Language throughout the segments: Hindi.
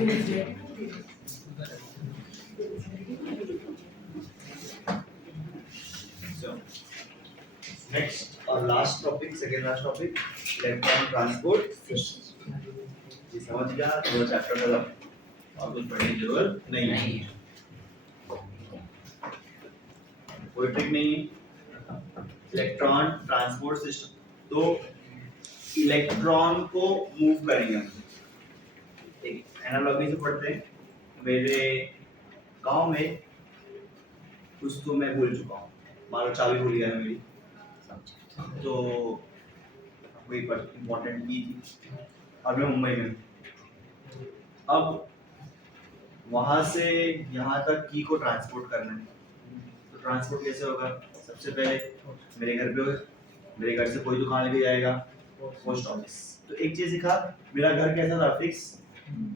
So next और last topic, second last topic, electron transport system. ये समझ गया तो चैप्टर खत्म और कुछ पढ़ने की जरूरत नहीं है, कोई ट्रिक नहीं है। इलेक्ट्रॉन ट्रांसपोर्ट सिस्टम, तो इलेक्ट्रॉन को मूव करेंगे हम, एक एनालॉजी से पढ़ते हैं। मेरे गांव में कुछ तो मैं भूल चुका हूँ, मान लो चाबी भूल गया है मेरी, तो कोई इम्पोर्टेंट की थी और मैं मुंबई में, अब वहां से यहाँ तक की को ट्रांसपोर्ट करना है, तो ट्रांसपोर्ट कैसे होगा? सबसे पहले मेरे घर पे, मेरे घर से कोई तो कहाँ लेके जाएगा? Post office. तो एक चीज दिखा, मेरा घर कैसा था? फिक्स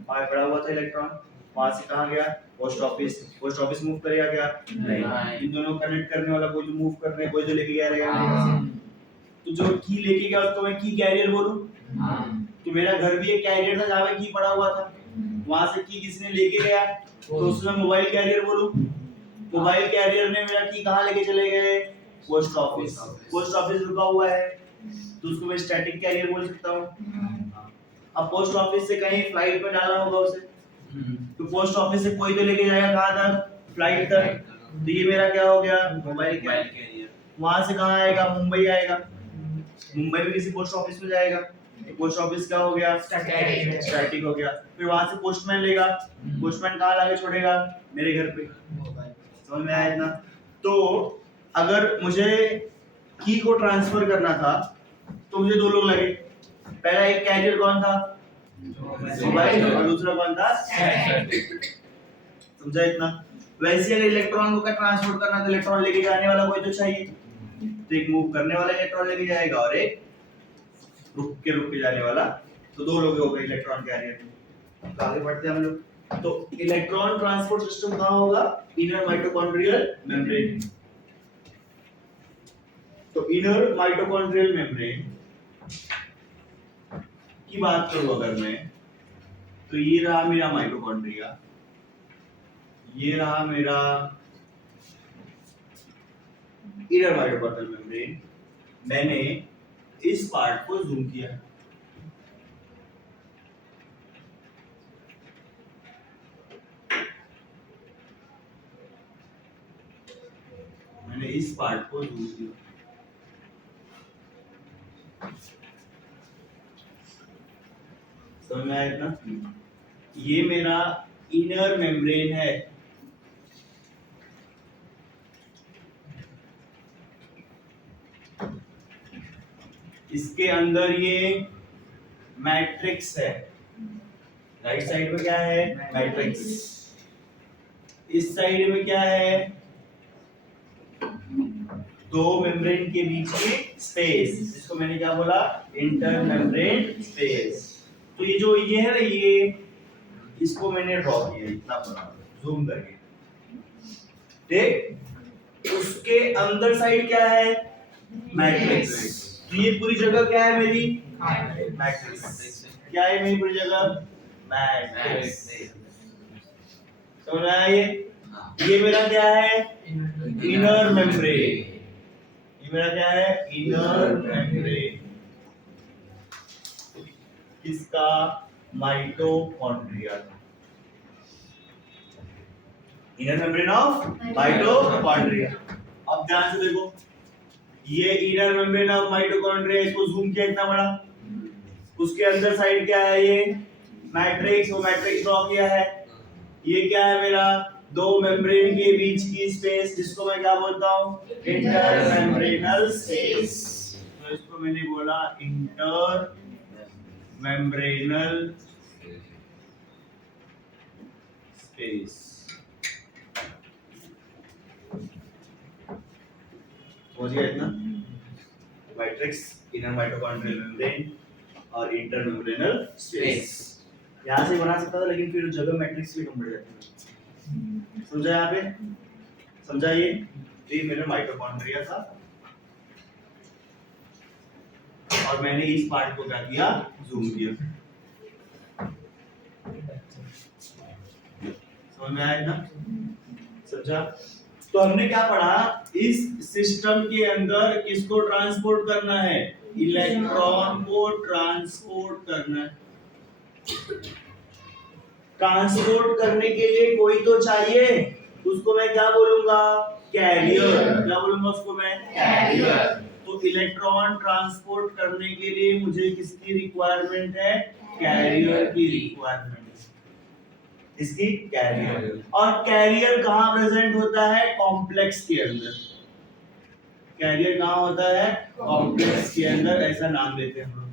पड़ा हुआ था इलेक्ट्रॉन, वहां से कहाँ गया? Post office. Post office move करेगा क्या? नहीं। इन दोनों कनेक्ट करने वाला कोई जो मूव कर रहे हैं, कोई जो लेके गया रहेगा मेरे घर से, तो जो की लेके गया उसको मैं की कैरियर बोलूं। तो मेरा घर भी एक कैरियर था जहाँ पे की पड़ा हुआ था, वहां से की किसने लेके गया, तो उसमें मोबाइल कैरियर बोलूं। मोबाइल कैरियर ने मेरा की कहाँ लेके चले गए? Post office. पोस्ट ऑफिस रुका हुआ है तो उसको मैं स्टैटिक कैरियर बोल सकता हूँ। अब पोस्ट ऑफिस से कहीं फ्लाइट में डालना होगा उसे, तो पोस्ट ऑफिस से कोई तो लेके जाएगा कहाँ तक? फ्लाइट तक। तो ये मेरा क्या हो गया? Mobile carrier. वहां से कहाँ आएगा? मुंबई आएगा, मुंबई में किसी पोस्ट ऑफिस में जाएगा, तो पोस्ट ऑफिस क्या हो गया? स्टैटिक हो गया। फिर वहां से पोस्टमैन लेगा, पोस्टमैन कहाँ लाके छोड़ेगा? मेरे घर पे। समझ में आया इतना? तो अगर मुझे की को ट्रांसफर करना था तो मुझे दो लोग लगे, पहला एक कैरियर कौन था? मोबाइल, और दूसरा कौन था? समझा इतना? वैसे अगर इलेक्ट्रॉन को ट्रांसपोर्ट करना तो इलेक्ट्रॉन लेके जाने वाला कोई तो चाहिए, तो एक मूव करने वाला इलेक्ट्रॉन लेके जाएगा और एक रुक के जाने वाला, तो दो लोग हो गए इलेक्ट्रॉन कैरियर। आगे बढ़ते हैं हम लोग। तो इलेक्ट्रॉन ट्रांसपोर्ट सिस्टम कहाँ होगा? Inner mitochondrial membrane. तो इनर माइटोकॉन्ड्रियल मेम्ब्रेन की बात करूं अगर मैं, तो ये रहा मेरा माइटोकॉन्ड्रिया, ये रहा मेरा इनर माइटोकॉन्ड्रियल मेम्ब्रेन। मैंने इस पार्ट को जूम किया, मैंने इस पार्ट को जूम किया, समझ में आया इतना? ये मेरा इनर मेम्ब्रेन है, इसके अंदर ये मैट्रिक्स है, राइट साइड में क्या है? मैट्रिक्स। इस साइड में क्या है? दो मेम्ब्रेन के बीच की स्पेस, जिसको मैंने क्या बोला? Inter membrane space. तो ये जो ये है ना, ये इसको मैंने ड्रॉ किया इतना बड़ा जूम करके, ठीक? उसके अंदर साइड क्या है? मैट्रिक्स। तो ये पूरी जगह क्या है मेरी? मैट्रिक्स। क्या है मेरी पूरी जगह? मैट्रिक्स। समझ आया? ये मेरा क्या है? Inner membrane. ये मेरा क्या है? Inner membrane. किसका? Mitochondria. Inner membrane of mitochondria. अब ध्यान से देखो, ये इनर मेम्ब्रेन ऑफ माइटोकॉन्ड्रिया, इसको जूम किया इतना बड़ा, उसके अंदर साइड क्या है? ये मैट्रिक्स, वो मैट्रिक्स ड्रॉ किया है। ये क्या है मेरा? दो मेम्ब्रेन के बीच की स्पेस, जिसको मैं क्या बोलता हूँ? Inter membranal space. तो इसको मैंने बोला इंटर मेम्ब्रेनल स्पेस। हो गया इतना? मैट्रिक्स, इनर माइटोकॉन्ड्रियल मेम्ब्रेन और इंटर मेम्ब्रेनल स्पेस। यहाँ से बना सकता था, लेकिन फिर जगह मैट्रिक्स भी कम पड़ जाती है। समझा यहाँ पे? समझा? ये मेरा माइटोकॉन्ड्रिया था और मैंने इस पार्ट को क्या किया? जूम किया। समझ में आया ना? समझा? तो हमने क्या पढ़ा, इस सिस्टम के अंदर किसको ट्रांसपोर्ट करना है, इलेक्ट्रॉन को ट्रांसपोर्ट करना है। ट्रांसपोर्ट करने के लिए कोई तो चाहिए, उसको मैं क्या बोलूंगा, कैरियर। क्या बोलूंगा उसको मैं, कैरियर। तो इलेक्ट्रॉन ट्रांसपोर्ट करने के लिए मुझे किसकी रिक्वायरमेंट है, कैरियर की रिक्वायरमेंट। इसकी कैरियर। और कैरियर कहां प्रेजेंट होता है, कॉम्प्लेक्स के अंदर। कैरियर कहां होता है, कॉम्प्लेक्स के अंदर। ऐसा नाम देते हैं हम लोग।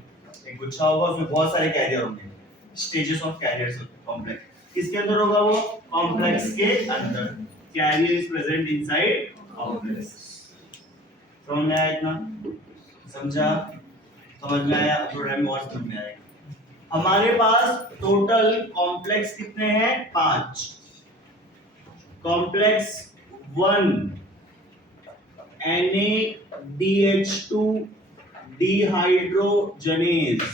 एक गुच्छा होगा, उसमें बहुत सारे कैरियर होंगे, स्टेजेस ऑफ कैरियर्स कॉम्प्लेक्स। किसके अंदर होगा वो, कॉम्प्लेक्स के अंदर। Carrier is present inside complex. समझ में आया इतना? समझा? समझ में आया? थोड़ा टाइम और समझ में आएगा। हमारे पास टोटल कॉम्प्लेक्स कितने हैं, 5। Complex 1 NaDH2 dehydrogenase.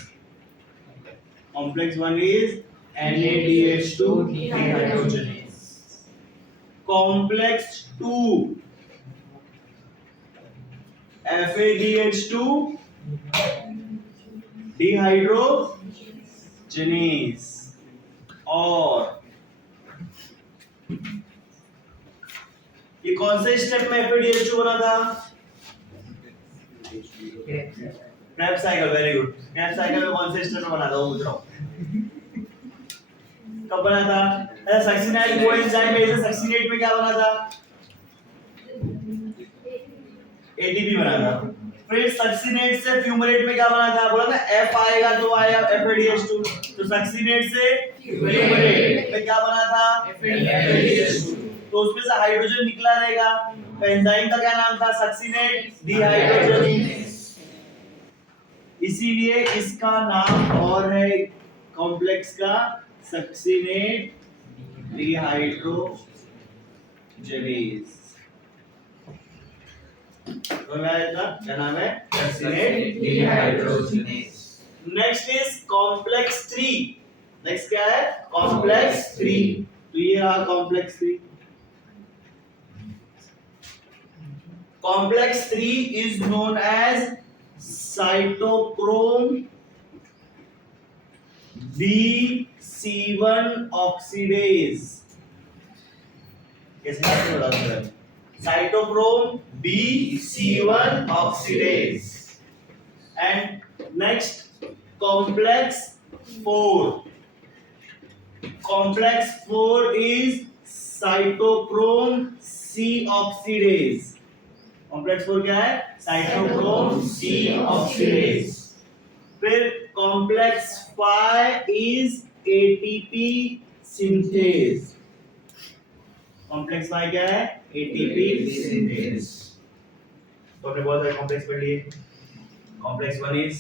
Complex 1 is NaDH2 dehydrogenase. Complex 2 FADH2 dehydrogenase. और ये कौन से स्टेप में FADH2 बना था, Krebs cycle. Very good. Krebs cycle में कौन से स्टेप में बना था, वो बताओ। कब बना था, सक्सिनाइल कोएंजाइम में से सक्सिनेट में क्या बना था, एटीपी बना था। फिर सक्सिनेट से फ्यूमरेट में क्या बना था, बोला ना F आएगा तो आया FADH2। तो सक्सिनेट से फ्यूमरेट में क्या बना था, FADH2। तो उसमें से हाइड्रोजन निकला रहेगा। तो एंजाइम का क्या नाम था, सक्सिनेट डिहाइड्रोजनेज। इसीलिए इसका नाम और है कॉम्प्लेक्स का, सक्सिनेट डिहाइड्रोजनेज। तो क्या नाम है, succinate dehydrogenase. Next is complex 3। Next क्या है, कॉम्प्लेक्स 3। तो ये रहा complex 3। Complex 3 is known as cytochrome B(C1) oxidase. कैसे बता दो, cytochrome B(C1) oxidase. And next complex 4. Complex 4 is cytochrome C oxidase. Complex 4 क्या है, साइटोक्रोम सी ऑक्सीडेज। फिर complex 5 is ATP synthase. Complex 5 क्या है, एटीपी सिंथेज। तो हमने बहुत सारे कॉम्प्लेक्स पढ़ लिए। Complex 1 is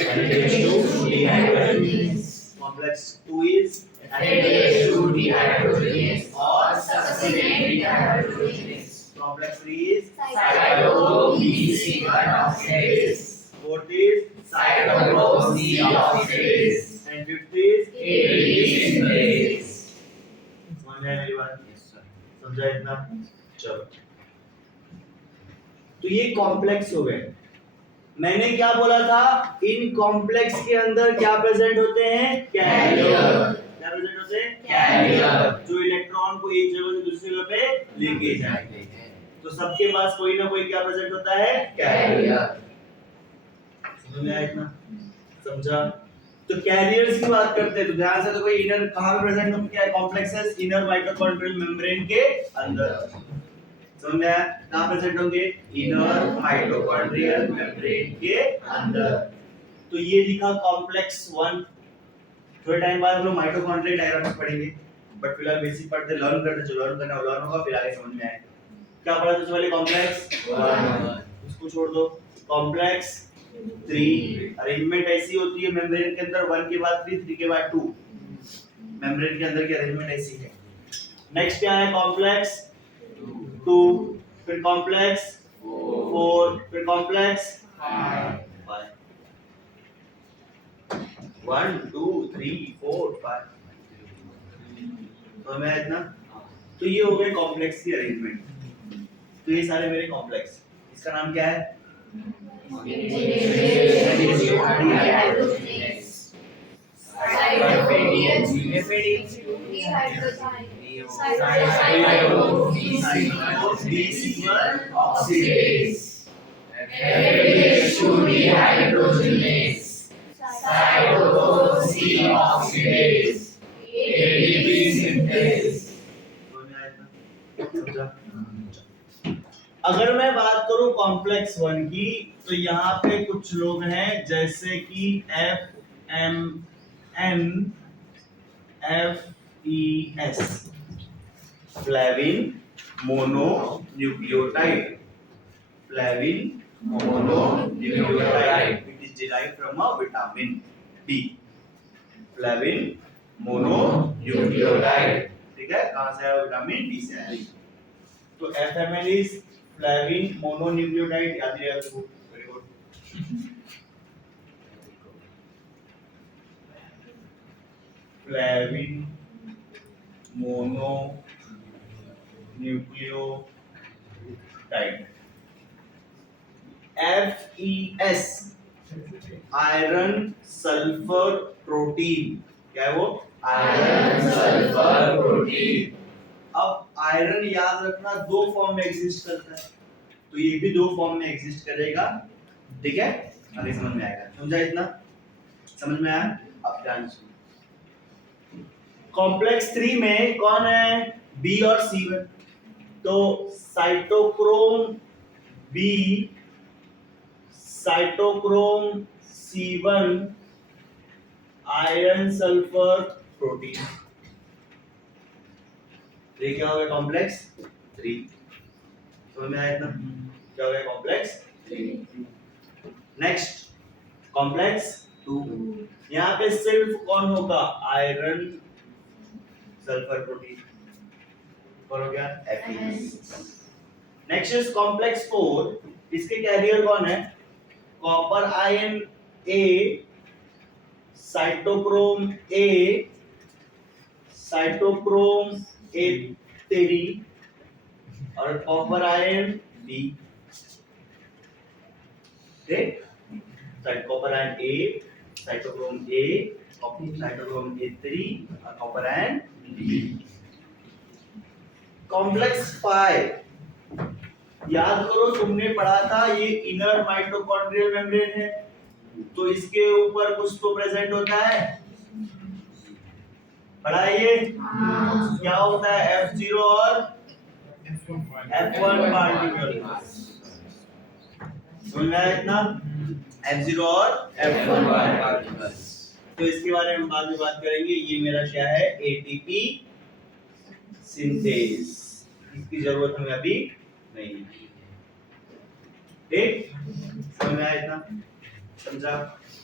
NaDH2 dehydrogenase. Complex 2 is NaDH2 dehydrogenase और succinate dehydrogenase. Complex 3 is cytochrome B(C1) oxidase. 4th is cytochrome C oxidase. And 5th is ATP synthase. समझ में आया मेरी बात? समझा इतना? चलो, तो ये कॉम्प्लेक्स हो गए। मैंने क्या बोला था, इन कॉम्प्लेक्स के अंदर क्या प्रेजेंट होते हैं, कैरियर। क्या प्रेजेंट होते हैं, कैरियर, जो इलेक्ट्रॉन को एक जगह से दूसरी जगह पे लेके जाएंगे। तो सबके पास कोई ना कोई क्या प्रेजेंट होता है, कैरियर। समझ में आया इतना? समझा? तो कैरियर्स की बात करते हैं तो ध्यान से, तो कोई इनर कहां पे प्रेजेंट होता है, क्या कॉम्प्लेक्सेस इनर माइटोकॉन्ड्रियल मेम्ब्रेन के अंदर। समझ में आया? कहां प्रेजेंट होंगे, इनर माइटोकॉन्ड्रियल मेम्ब्रेन के अंदर। तो ये लिखा कॉम्प्लेक्स 1। थोड़े टाइम बाद हम लोग माइटोकॉन्ड्रियल डायग्राम्स पढ़ेंगे, बट फिलहाल बेसिक पढ़ते, लर्न करते, जो लर्न करना है वो लर्न होगा, फिर आगे समझ में आएगा। क्या पढ़ा सबसे पहले, कॉम्प्लेक्स 1, इसको छोड़ दो। कॉम्प्लेक्स 3, अरेंजमेंट ऐसी होती है मेम्ब्रेन के अंदर, 1 के बाद 3, 3 के बाद 2। मेम्ब्रेन के अंदर की अरेंजमेंट ऐसी है। नेक्स्ट क्या है, कॉम्प्लेक्स 2, फिर कॉम्प्लेक्स 4, फिर कॉम्प्लेक्स 5। 1 2 3 4 5। तो मैं इतना, तो ये हो गए कॉम्प्लेक्स की अरेंजमेंट। तो ये सारे मेरे कॉम्प्लेक्स, इसका नाम क्या है? अगर मैं बात करूं कॉम्प्लेक्स वन की, तो यहाँ पे कुछ लोग हैं जैसे कि FMNFES, flavin mononucleotide, flavin mononucleotide, it is derived from a vitamin D, flavin mononucleotide, ठीक है, कहां से आया? विटामिन डी से आया। तो FMN इज फ्लेविन मोनोन्यूक्लियोटाइड, याद रखिएगा तो very good. Flavin mononucleotide. FES iron sulphur protein, क्या है वो? Iron sulphur protein. अब आयरन याद रखना दो फॉर्म में एग्जिस्ट करता है, तो ये भी दो फॉर्म में एग्जिस्ट करेगा, ठीक है? आगे समझ में आएगा, समझा इतना? समझ में आया? अब ध्यान सुनो। कॉम्प्लेक्स 3 में कौन है? बी और C1। तो cytochrome B, cytochrome C1 iron sulphur protein, ये क्या हो गया? कॉम्प्लेक्स 3। समझ में आया इतना? क्या हो गया? कॉम्प्लेक्स 3। नेक्स्ट कॉम्प्लेक्स 2, यहाँ पे सिर्फ कौन होगा? आयरन सल्फर प्रोटीन, कौन हो गया? FeS। नेक्स्ट इज कॉम्प्लेक्स 4, इसके कैरियर कौन है? Copper ion A, cytochrome A, cytochrome A3 और कॉपर आयन B, ठीक? Copper ion A, cytochrome A, cytochrome A3 और कॉपर आयन B। कॉम्प्लेक्स 5, याद करो तुमने पढ़ा था ये इनर माइटोकॉन्ड्रियल मेम्ब्रेन है, तो इसके ऊपर कुछ तो प्रेजेंट होता है, पढ़ा है ये? क्या होता है? F0 और F1 पार्टिकल, सुन रहा है इतना? F0 और F1 पार्टिकल। तो इसके बारे में बाद में बात करेंगे। ये मेरा क्या है? ATP सिंथेस, इसकी जरूरत हमें अभी नहीं है, ठीक? समझ में आया इतना? समझा?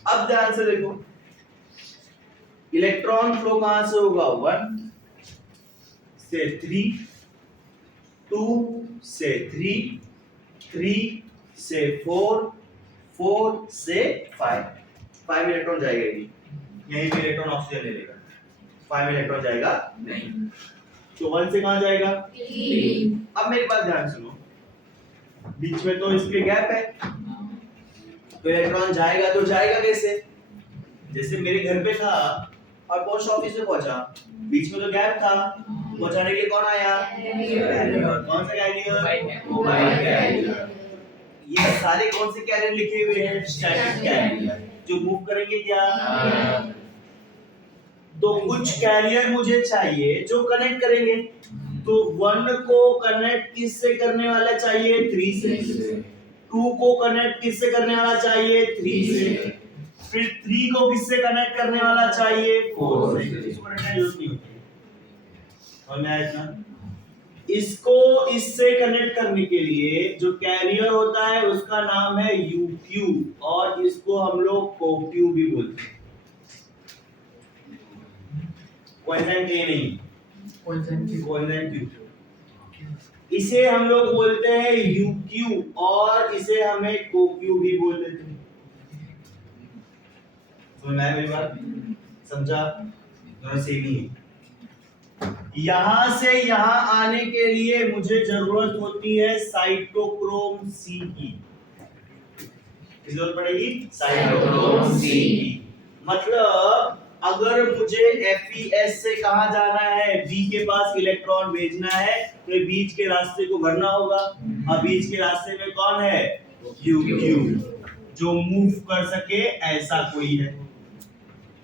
अब ध्यान से देखो, इलेक्ट्रॉन फ्लो कहां से होगा? 1 से 3, 2 से 3, 3 से 4, 4 से 5 इलेक्ट्रॉन जाएगा, यहीं पे इलेक्ट्रॉन ऑक्सीजन ले लेगा, 5 इलेक्ट्रॉन जाएगा नहीं। तो 1 से कहां जाएगा? 3। अब मेरी बात ध्यान सुनो, बीच में तो इसके गैप है, तो इलेक्ट्रॉन जाएगा तो जाएगा कैसे? जैसे मेरे घर पे था और पोस्ट ऑफिस में पहुंचा, बीच में तो गैप था, पहुंचाने के लिए कौन आया? कैरियर। कौन सा कैरियर? ये सारे कौन से कैरियर लिखे हुए हैं? स्टैटिक कैरियर, जो मूव करेंगे क्या? तो कुछ कैरियर मुझे चाहिए जो कनेक्ट करेंगे, तो 1 को कनेक्ट किससे करने वाला चाहिए? 3 से। 2 को कनेक्ट किससे करने वाला चाहिए? 3 से। फिर 3 को किससे कनेक्ट करने वाला चाहिए? 4 से। इसको रखने की जरूरत नहीं होती, समझ में आया इतना? इसको इससे कनेक्ट करने के लिए जो कैरियर होता है उसका नाम है UQ, और इसको हम लोग CoQ भी बोलते हैं। कोएंजाइम A नहीं, कोएंजाइम Q। इसे हम लोग बोलते हैं UQ और इसे हमें CoQ भी बोल देते हैं। समझ में आया मेरी बात? समझा? दोनों सेम ही है। यहां से यहां आने के लिए मुझे जरूरत होती है साइटोक्रोम सी की। जरूरत पड़ेगी साइटोक्रोम सी की। मतलब अगर मुझे FeS से कहां जाना है, B के पास इलेक्ट्रॉन भेजना है, तो ये बीच के रास्ते को भरना होगा। अब बीच के रास्ते में कौन है? Q, जो मूव कर सके ऐसा कोई है।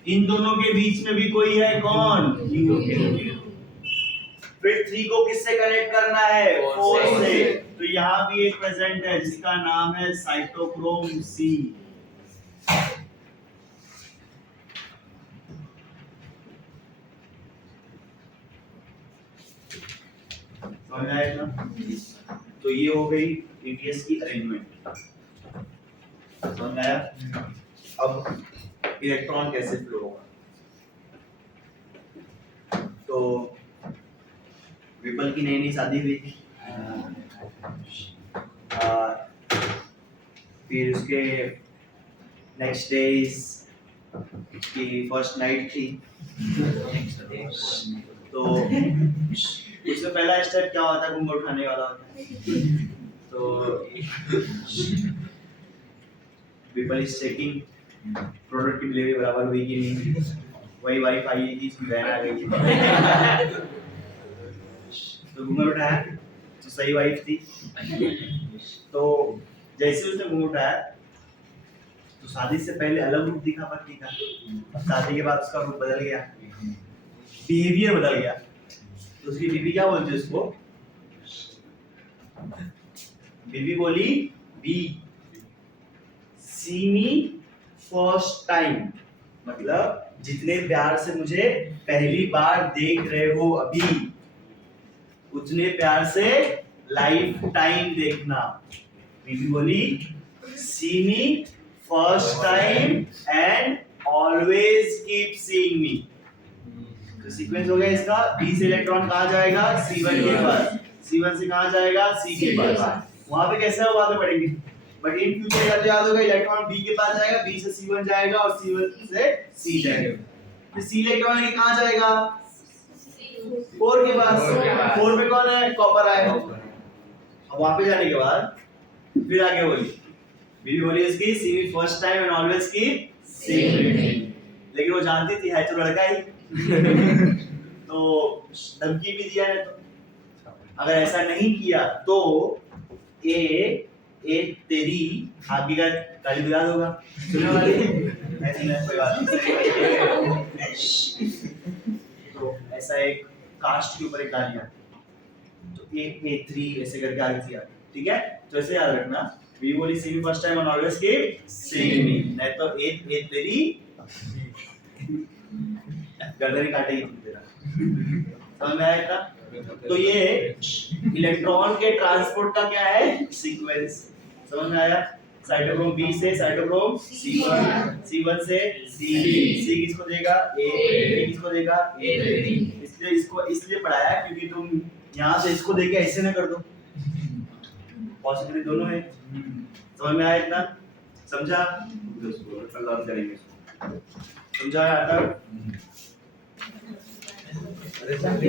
इन दोनों के बीच में भी कोई है, कौन? Q। फिर 3 को किससे कनेक्ट करना है? 4 से। तो यहाँ भी एक प्रेजेंट है जिसका नाम है साइटोक्रोम सी। समझ आया ना? तो ये हो गई ATS की अरेंजमेंट। समझ आया? अब इलेक्ट्रॉन कैसे फ्लो होगा? तो विपल की नई शादी हुई थी, फिर उसके नेक्स्ट डे की फर्स्ट नाइट थी। तो उसमें पहला स्टेप क्या होता है? घूंघट उठाने वाला होता है। तो विपल इज चेकिंग प्रोडक्ट की डिलीवरी बराबर हुई कि नहीं। वही वाइफ आई थी, इसकी बहन आ गई थी। तो घूंघट उठाया तो सही वाइफ थी। तो जैसे उसने घूंघट उठाया तो शादी से पहले अलग रूप दिखा पति का, शादी के बाद उसका रूप बदल गया, बिहेवियर बदल गया। तो उसकी बीवी क्या बोलती है उसको? बीवी बोली, B C me first time, मतलब जितने प्यार से मुझे पहली बार देख रहे हो अभी, उतने प्यार से लाइफ टाइम देखना। बीवी बोली, see me first time and always keep seeing me. तो सीक्वेंस हो गया इसका। B से इलेक्ट्रॉन कहाँ जाएगा? C1 के पास। C1 से कहाँ जाएगा? C के पास। वहां पे कैसे होगा तो पढ़ेंगे, बट इन फ्यूचर का याद होगा, इलेक्ट्रॉन B के पास जाएगा, B से C1 जाएगा और C1 से C जाएगा। फिर C इलेक्ट्रॉन लेके कहाँ जाएगा? 4 के पास। 4 में कौन है? Copper ion. अब वहां पे जाने के बाद फिर आगे बोली, बीवी बोली इसकी, see me first time and always keep seeing me. लेकिन वो जानती थी है तो लड़का ही। तो धमकी भी दिया है। तो अगर ऐसा नहीं किया तो ए तेरी आगे का गाली बुला होगा। सुनने वाली ऐसी नहीं, कोई बात नहीं। तो ऐसा एक कास्ट के ऊपर एक गालियां, तो A3 ऐसे करके आगे थी, ठीक है? तो ऐसे याद रखना, वी बोली see me first time and always keep seeing me, नहीं तो ए तेरी गर्दन काटेगी तुम तेरा। समझ में आया? तो ये इलेक्ट्रॉन के ट्रांसपोर्ट का क्या है? सीक्वेंस। समझ में आया? साइटोक्रोम B से साइटोक्रोम C1 से C किसको देगा? A किसको देगा? A। इसलिए इसको इसलिए पढ़ाया क्योंकि तुम यहाँ से इसको देके ऐसे ना कर दो, पॉसिबिलिटी दोनों है। समझ में आया? इतना समझा? कल और करेंगे इसको। समझा आता? NaDH2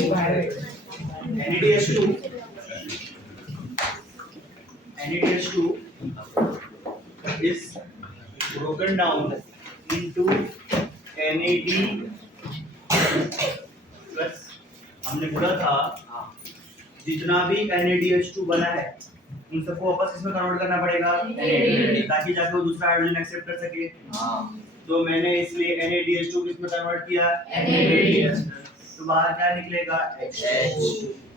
is broken down into NAD plus, हमने बोला था जितना भी NaDH2 बना है उन सबको वापस इसमें कन्वर्ट करना पड़ेगा NAD, ताकि जाके वो दूसरा हाइड्रोजन एक्सेप्ट कर सके। तो मैंने इसलिए NaDH2 किसमें कन्वर्ट किया? NAD। तो बाहर क्या निकलेगा?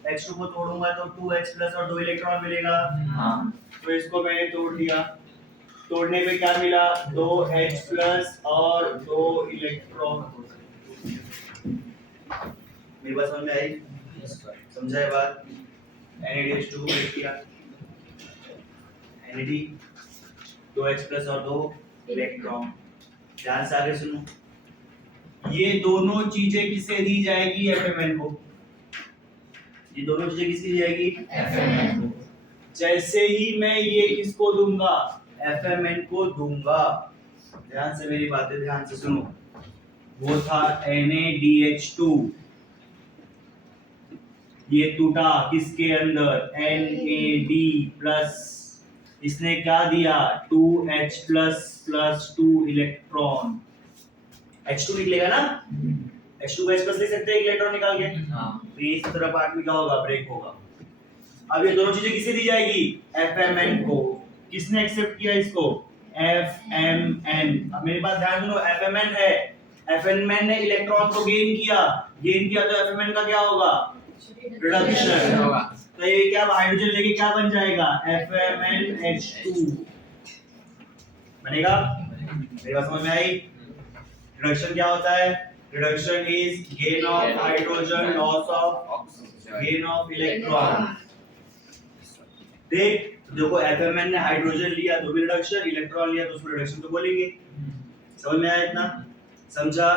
H2 को तोड़ूंगा तो 2H प्लस और 2 इलेक्ट्रॉन मिलेगा। तो इसको मैंने तोड़ दिया, तोड़ने पे क्या मिला? 2H प्लस और 2 इलेक्ट्रॉन। मेरी बात समझ में आई? समझा है बात? NaDH2 को ब्रेक किया, NAD 2H प्लस और 2 इलेक्ट्रॉन। ध्यान से आगे सुनो, ये दोनों चीजें किसे दी जाएगी? FMN को। ये दोनों चीजें किसकी दी जाएगी? FMN को। जैसे ही मैं ये किसको दूंगा? FMN को दूंगा। ध्यान से मेरी बातें ध्यान से सुनो। वो था NaDH2, ये टूटा किसके अंदर, NAD प्लस, इसने क्या दिया 2H plus plus 2 electron, H2 निकलेगा ना, H2 H प्लस ले सकते हैं इलेक्ट्रॉन निकाल के, तो ये इस तरह पार्ट में क्या होगा, ब्रेक होगा। अब ये दोनों चीजें किसे दी जाएगी, FMN को। किसने एक्सेप्ट किया इसको, FMN। अब मेरी बात ध्यान सुनो, FMN है, FMN ने इलेक्ट्रॉन को गेन किया तो FMN का क्या होगा, रिडक्शन होगा। तो ये क्या हाइड्रोजन लेके क्या बन जाएगा, FMNH2 बनेगा। मेरी बात समझ में आई। रिडक्शन क्या होता है, reduction is gain of hydrogen, loss of, gain of electron. देख देखो, FMN ने हाइड्रोजन लिया तो भी रिडक्शन, इलेक्ट्रॉन लिया तो उसको रिडक्शन तो बोलेंगे। समझ में आया इतना, समझा।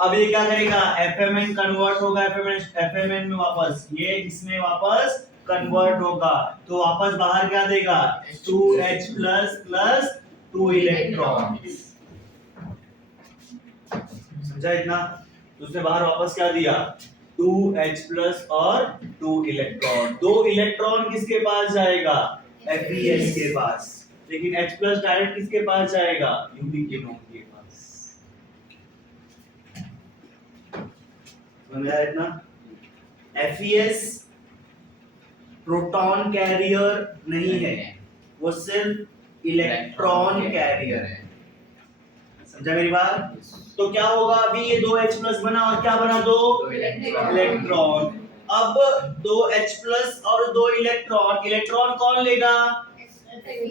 अब ये क्या करेगा, FMN कन्वर्ट होगा FMN में वापस, ये इसमें वापस कन्वर्ट होगा, तो वापस बाहर क्या देगा, 2H प्लस प्लस 2 इलेक्ट्रॉन। समझा इतना, तो उसने बाहर वापस क्या दिया, 2H प्लस और 2 इलेक्ट्रॉन। 2 इलेक्ट्रॉन किसके पास जाएगा, FeS के पास, लेकिन H प्लस डायरेक्ट किसके पास जाएगा, यूबिक्विनोन के पास। समझ आया इतना। FeS प्रोटॉन कैरियर नहीं है, वो सिर्फ इलेक्ट्रॉन कैरियर है। समझा मेरी बात। तो क्या होगा, अभी ये 2H प्लस बना और क्या बना, 2 इलेक्ट्रॉन। अब 2H प्लस और 2 इलेक्ट्रॉन, इलेक्ट्रॉन कौन लेगा,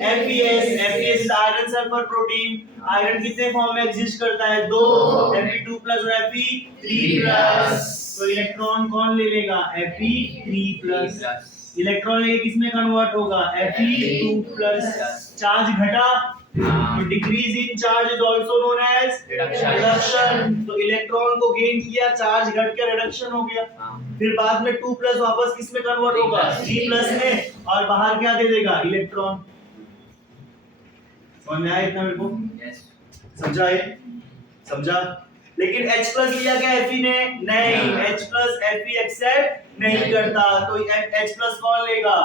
FeS is iron sulphur protein. Iron कितने फॉर्म में एग्जिस्ट करता है, 2, Fe2 प्लस और Fe3 प्लस। तो इलेक्ट्रॉन कौन ले लेगा, Fe3 प्लस। इलेक्ट्रॉन लेके किसमें कन्वर्ट होगा, Fe2 प्लस। चार्ज घटा तो decrease in charge is also known as reduction. तो इलेक्ट्रॉन को गेन किया, चार्ज घट के रिडक्शन हो गया। फिर बाद में 2 प्लस वापस किस में कन्वर्ट होगा, 3 प्लस में, और बाहर क्या दे देगा, इलेक्ट्रॉन। समझ में आया इतना मेरे को, समझा है, समझा। लेकिन H प्लस लिया क्या Fe ने, नहीं, H प्लस Fe एक्सेप्ट नहीं करता, तो H प्लस कौन लेगा,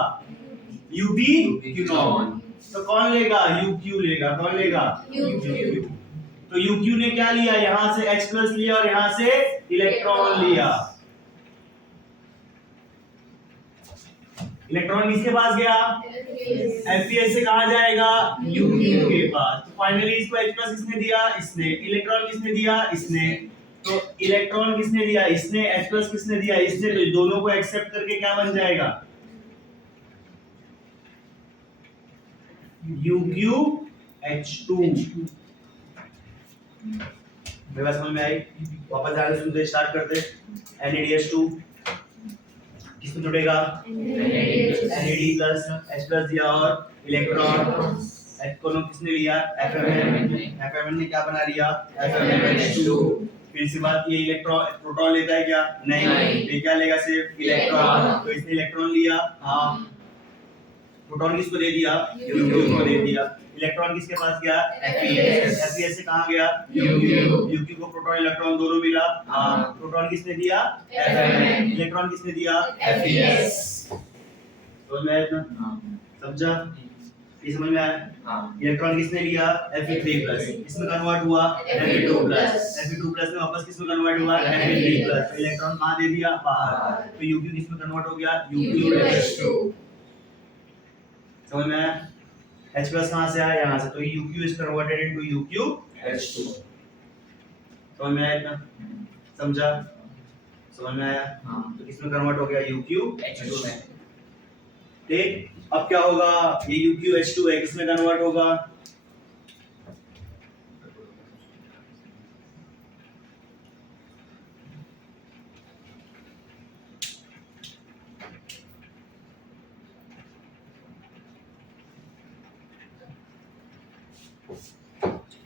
यूबिक्विनोन। तो कौन लेगा, UQ लेगा, कौन लेगा, UQ। तो UQ ने क्या लिया, यहां से H प्लस लिया और यहां से इलेक्ट्रॉन लिया। इलेक्ट्रॉन किसके पास गया, FeS से कहां जाएगा, UQ के पास। तो फाइनली इसको H प्लस किसने दिया, इसने। इलेक्ट्रॉन किसने दिया, इसने। तो इलेक्ट्रॉन किसने दिया, इसने। H प्लस किसने दिया, इसने। तो दोनों को एक्सेप्ट करके क्या बन जाएगा, UqH2। मेरे बात समझ में आई। वापस जाने से स्टार्ट करते। NADH2 किसमें जुड़ेगा, NAD प्लस, H प्लस दिया और इलेक्ट्रॉन। H को किसने लिया, FMN ने क्या बना लिया, FMNH2। फिर से बात, ये इलेक्ट्रॉन प्रोटॉन लेता है क्या, नहीं, ये क्या लेगा, सिर्फ इलेक्ट्रॉन। तो इसने इलेक्ट्रॉन लिया, हाँ, प्रोटॉन किसको दे दिया, UQ को दे दिया। इलेक्ट्रॉन किसके पास गया, FeS से कहां गया, UQ को प्रोटॉन इलेक्ट्रॉन दोनों मिला, हां। प्रोटॉन किसने दिया, FMN। इलेक्ट्रॉन किसने दिया, FeS। समझ में आया इतना, समझा, ये समझ में आया। इलेक्ट्रॉन किसने लिया, Fe3+, इसमें कन्वर्ट हुआ Fe2+, Fe2+ में वापस किसमें कन्वर्ट हुआ, Fe3+। तो इलेक्ट्रॉन कहां दे दिया, बाहर। तो UQ किसमें कन्वर्ट हो गया, UqH2। समझ में आया। H प्लस कहां से आया, यहां से। तो UQ is converted into UqH2। समझ में आया इतना, समझा, समझ में आया। तो किसमें कन्वर्ट हो गया, UqH2 में। ठीक, अब क्या होगा, ये UqH2 है, किसमें कन्वर्ट होगा,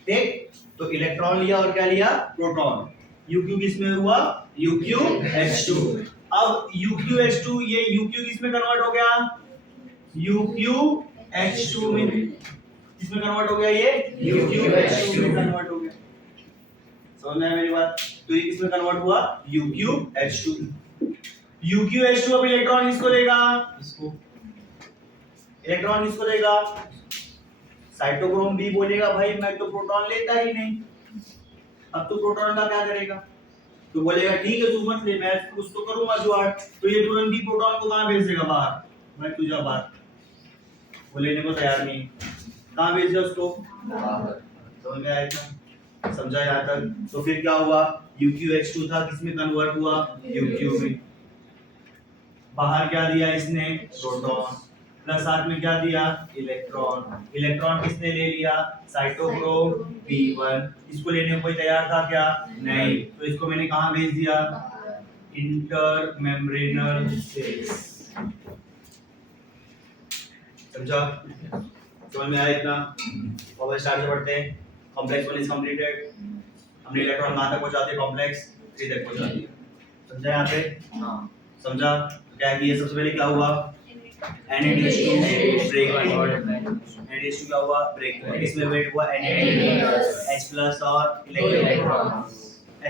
ठीक। तो इलेक्ट्रॉन लिया और क्या लिया, प्रोटॉन। UQ किसमें हुआ, UqH2। अब UqH2, ये UQ किसमें कन्वर्ट हो गया, UqH2 में। किसमें कन्वर्ट हो गया, ये UqH2 में कन्वर्ट हो गया। समझ में आया मेरी बात। तो ये किसमें कन्वर्ट हुआ, UqH2। UqH2 अब इलेक्ट्रॉन किसको देगा? इसको इलेक्ट्रॉन किसको देगा? साइटोक्रोम बी बोलेगा भाई मैं तो प्रोटॉन लेता ही नहीं। अब तू प्रोटॉन का क्या करेगा? तू बोलेगा ठीक है तू मत ले, मैं कुछ तो करूंगा जुगाड़। तो ये तुरंत ही प्रोटॉन को कहां भेज देगा? बाहर। मैं तू जा बाहर, वो लेने को तैयार नहीं। कहां भेज दिया उसको? बाहर। समझ में आया क्या? समझा यहाँ तक? तो फिर क्या हुआ? UqH2 था, किसमें कन्वर्ट हुआ? UQ में। बाहर क्या दिया इसने? प्रोटॉन। प्लस साथ में क्या दिया? इलेक्ट्रॉन। इलेक्ट्रॉन किसने ले लिया? Cytochrome B1। इसको लेने को कोई तैयार था क्या? नहीं। तो इसको मैंने कहां भेज दिया? Inter membranal space. समझा? समझ में आया इतना? और स्टार्ट से पढ़ते हैं। Complex 1 is completed. हमने इलेक्ट्रॉन कहां तक पहुंचा दिया? कॉम्प्लेक्स 3 तक पहुंचा दिया। समझा यहाँ पे? हाँ समझा। क्या किया? सबसे पहले क्या हुआ? NADH2 ब्रेक हुआ। NADH2 क्या हुआ? ब्रेक हुआ। इसमें वेट हुआ H+ और इलेक्ट्रॉन।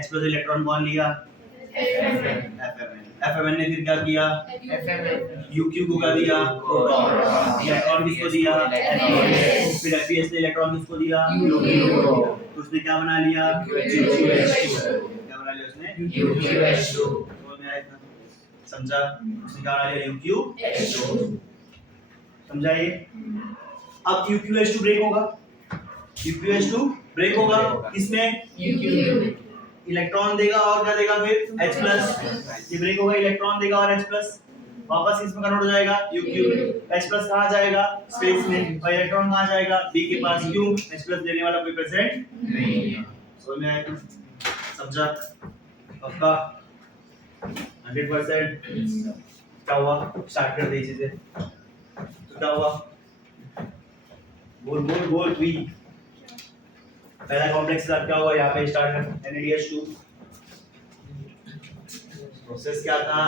H+ इलेक्ट्रॉन कौन लिया? FMN ने फिर क्या किया? UQ को क्या दिया? प्रोटॉन। इलेक्ट्रॉन किसको दिया? FPS। फिर FPS ने इलेक्ट्रॉन किसको दिया? UQ। तो उसने क्या बना लिया? UQH2। क्या बना लिया उसने? UQH2। समझ में आया इतना? समझा? उसने क्या बना लिया? UQH2। समझा ये? अब UQH2 ब्रेक होगा। UQH2 ब्रेक होगा किसमें? UQ। इलेक्ट्रॉन देगा और क्या देगा फिर? H+। ये ब्रेक होगा, इलेक्ट्रॉन देगा और H+। वापस इसमें कन्वर्ट हो जाएगा UQ। H+ कहां जाएगा? स्पेस में। और इलेक्ट्रॉन कहां जाएगा? B के पास। क्यों? H+ देने वाला कोई प्रेजेंट नहीं है। समझ में आया? समझा? पक्का 100%? क्या हुआ? स्टार्ट कर दे चीजें। तो क्या हुआ? बोल बोल बोल भी। पहला कॉम्प्लेक्स का क्या हुआ? यहाँ पे स्टार्ट कर NADH2। प्रोसेस क्या था?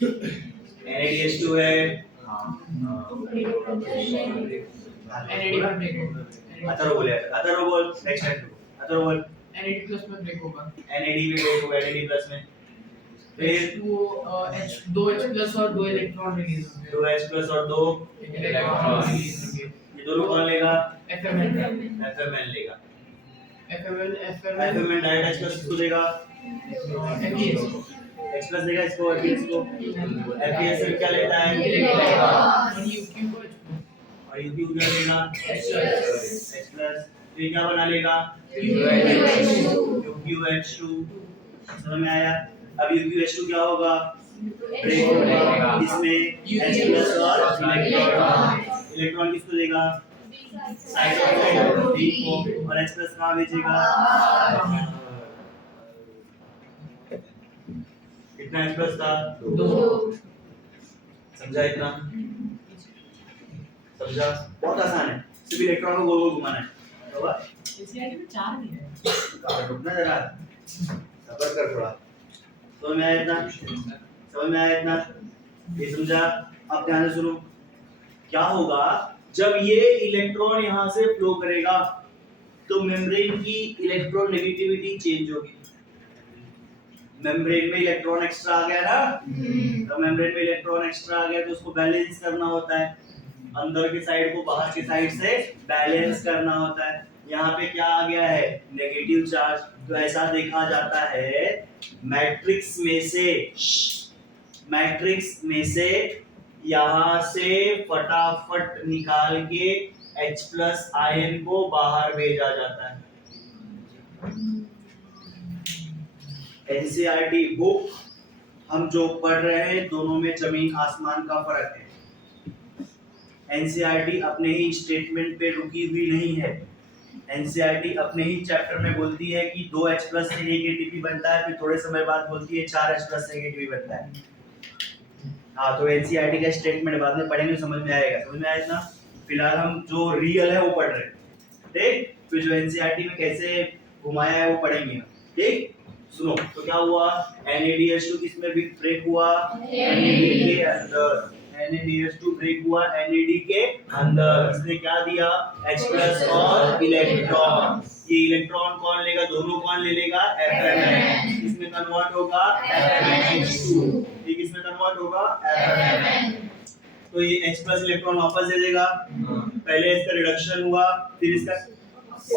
NADH2 है। अतरो बोले, अतरो बोल। नेक्स्ट टाइम अतरो बोल। NAD+ में ब्रेक होगा। NAD में ब्रेक होगा। NAD+ में फिर दो H+ और 2 इलेक्ट्रॉन रिलीज होंगे। 2 H+ और 2 इलेक्ट्रॉन रिलीज होंगे। ये दोनों कौन लेगा? FMN लेगा। FMN डायरेक्ट H+ किसको देगा? H+ देगा इसको, FPS को। FPS से क्या लेता है? और UQ क्या लेगा? H+। तो ये क्या बना लेगा? UQH2। समझ में आया? अब UQH2 क्या होगा? ब्रेक होगा। इसमें H+ और इलेक्ट्रॉन किसको देगा? साइटोक्रोम B को। और H+ कहां भेजेगा? कितना H+ था? 2। समझा इतना? समझा? बहुत आसान है, सिर्फ इलेक्ट्रॉन को गोल गोल घुमाना है। तो बस एनसीईआरटी में 4 भी है। रुकना जरा, सब्र कर थोड़ा। समझ में आया इतना? समझ में आया इतना? ये समझा? अब ध्यान से सुनो। क्या होगा जब ये इलेक्ट्रॉन यहाँ से फ्लो करेगा तो मेम्ब्रेन की इलेक्ट्रॉन नेगेटिविटी चेंज होगी। मेम्ब्रेन में इलेक्ट्रॉन एक्स्ट्रा आ गया ना, तो मेम्ब्रेन में इलेक्ट्रॉन एक्स्ट्रा आ गया तो उसको बैलेंस करना होता है। अंदर की साइड को बाहर की साइड से बैलेंस करना होता है। यहाँ पे क्या आ गया है? Negative charge. तो ऐसा देखा जाता है मैट्रिक्स में से यहाँ से फटाफट निकाल के H+ आयन को बाहर भेजा जाता है। एनसीईआरटी बुक हम जो पढ़ रहे हैं दोनों में जमीन आसमान का फर्क है। एनसीईआरटी अपने ही स्टेटमेंट पे रुकी हुई नहीं है। एनसीईआरटी अपने ही चैप्टर में बोलती है कि 2 H+ से 1 ATP बनता है, फिर थोड़े समय बाद बोलती है 4 H+ से 1 ATP बनता है। हाँ, तो एनसीईआरटी का स्टेटमेंट बाद में पढ़ेंगे, समझ में आएगा। समझ में आया इतना? फिलहाल हम जो रियल है वो पढ़ रहे हैं, ठीक? फिर जो एनसीईआरटी में कैसे घुमाया है वो पढ़ेंगे, ठीक? सुनो, तो क्या हुआ? NADH2 किसमें ब्रेक हुआ? NAD के अंदर। NADH2 ब्रेक हुआ NAD के अंदर। इसने क्या दिया? H+ और इलेक्ट्रॉन। ये इलेक्ट्रॉन कौन लेगा? दोनों कौन ले लेगा? FMN। इसमें कन्वर्ट होगा FMNH2। ठीक, इसमें कन्वर्ट होगा Fn। तो ये H प्लस इलेक्ट्रॉन वापस दे देगा। पहले इसका रिडक्शन हुआ, फिर इसका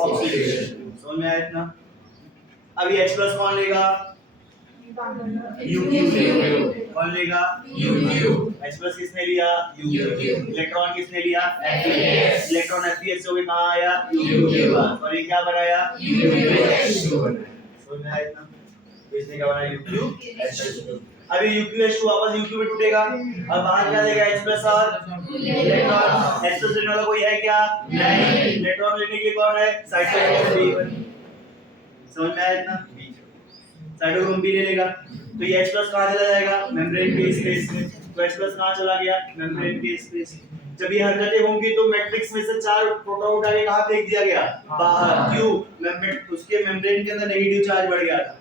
ऑक्सीडेशन। समझ में आया इतना? अभी H प्लस कौन लेगा? कौन लेगा? H प्लस किसने लिया? इलेक्ट्रॉन किसने लिया? Fe। इलेक्ट्रॉन Fe से होके कहाँ आया? के पास। और ये क्या बनाया? समझ में आया इतना? तो इसने क्या बनाया? UqH2। अभी UqH2 वापस Uq में टूटेगा। अब बाहर क्या देगा? H प्लस और इलेक्ट्रॉन। H प्लस लेने वाला कोई है क्या? नहीं। इलेक्ट्रॉन लेने के लिए कौन है? Cytochrome B। समझ में आया इतना? साइटोक्रोम B ले लेगा। तो ये H प्लस कहाँ चला जाएगा? मेम्ब्रेन के स्पेस में। तो H प्लस कहाँ चला गया? मेम्ब्रेन के स्पेस में। जब ये हरकतें होंगी तो मैट्रिक्स में से 4 प्रोटॉन उठा के कहाँ फेंक दिया गया? बाहर। क्यों? उसके मेम्ब्रेन के अंदर नेगेटिव चार्ज बढ़ गया था।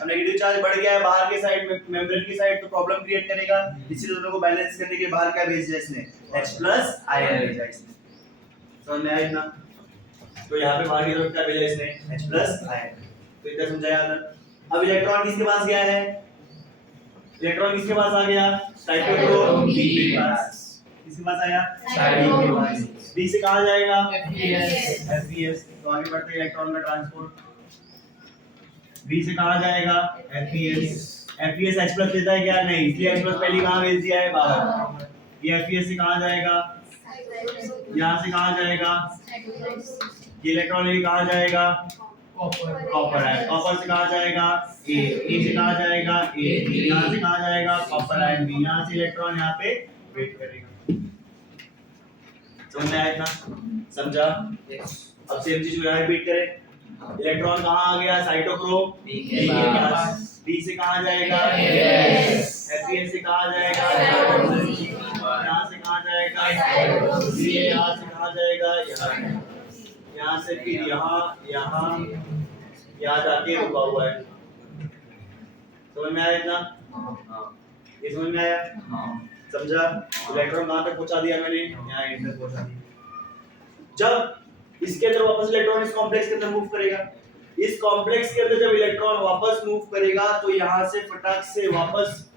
अब नेगेटिव चार्ज बढ़ गया है बाहर के साइड में, मेम्ब्रेन की साइड, तो प्रॉब्लम क्रिएट करेगा। इसी दोनों को बैलेंस करने के लिए बाहर क्या भेज दिया इसने? H प्लस आयन भेजा इसने। समझ में आया इतना? तो यहाँ पे बाहर की तरफ क्या भेजा इसने? H plus ion. तो इतना समझाया आपने। अब इलेक्ट्रॉन किसके पास गया है? इलेक्ट्रॉन किसके पास आ गया? साइटोक्रोम B के पास। किसके पास आया? साइटोक्रोम B के पास। B से कहाँ जाएगा? FeS। तो आगे बढ़ते हैं इलेक्ट्रॉन का ट्रांसपोर्ट। B से कहाँ जाएगा? FeS। FeS H प्लस लेता है क्या? नहीं, इसलिए H प्लस पहले कहाँ भेज दिया है? बाहर। ये FeS से कहाँ जाएगा? यहाँ से कहाँ जाएगा? ये इलेक्ट्रॉन लेके कहाँ जाएगा? Copper ion. कॉपर से कहाँ जाएगा? A से कहाँ जाएगा? A। यहाँ से कहाँ जाएगा? Copper ion B। यहाँ से इलेक्ट्रॉन यहाँ पे वेट करेगा। समझ में आया इतना? समझा? अब सेम चीज को यहाँ रिपीट करें। इलेक्ट्रॉन कहाँ आ गया? साइटोक्रोम B के पास। B से कहाँ जाएगा? FeS से कहाँ जाएगा? यहाँ से कहाँ जाएगा? यहाँ से कहाँ जाएगा? यहाँ से फिर यहाँ जाके रुका हुआ है। समझ में आया इतना? ये समझ में आया? समझा? इलेक्ट्रॉन कहाँ तक पहुँचा दिया मैंने? यहाँ एंड तक पहुँचा दिया। जब इसके अंदर वापस इलेक्ट्रॉन इस कॉम्प्लेक्स के अंदर मूव करेगा, इस कॉम्प्लेक्स के अंदर जब इलेक्ट्रॉन वापस मूव करेगा तो यहाँ से फटाक से वापस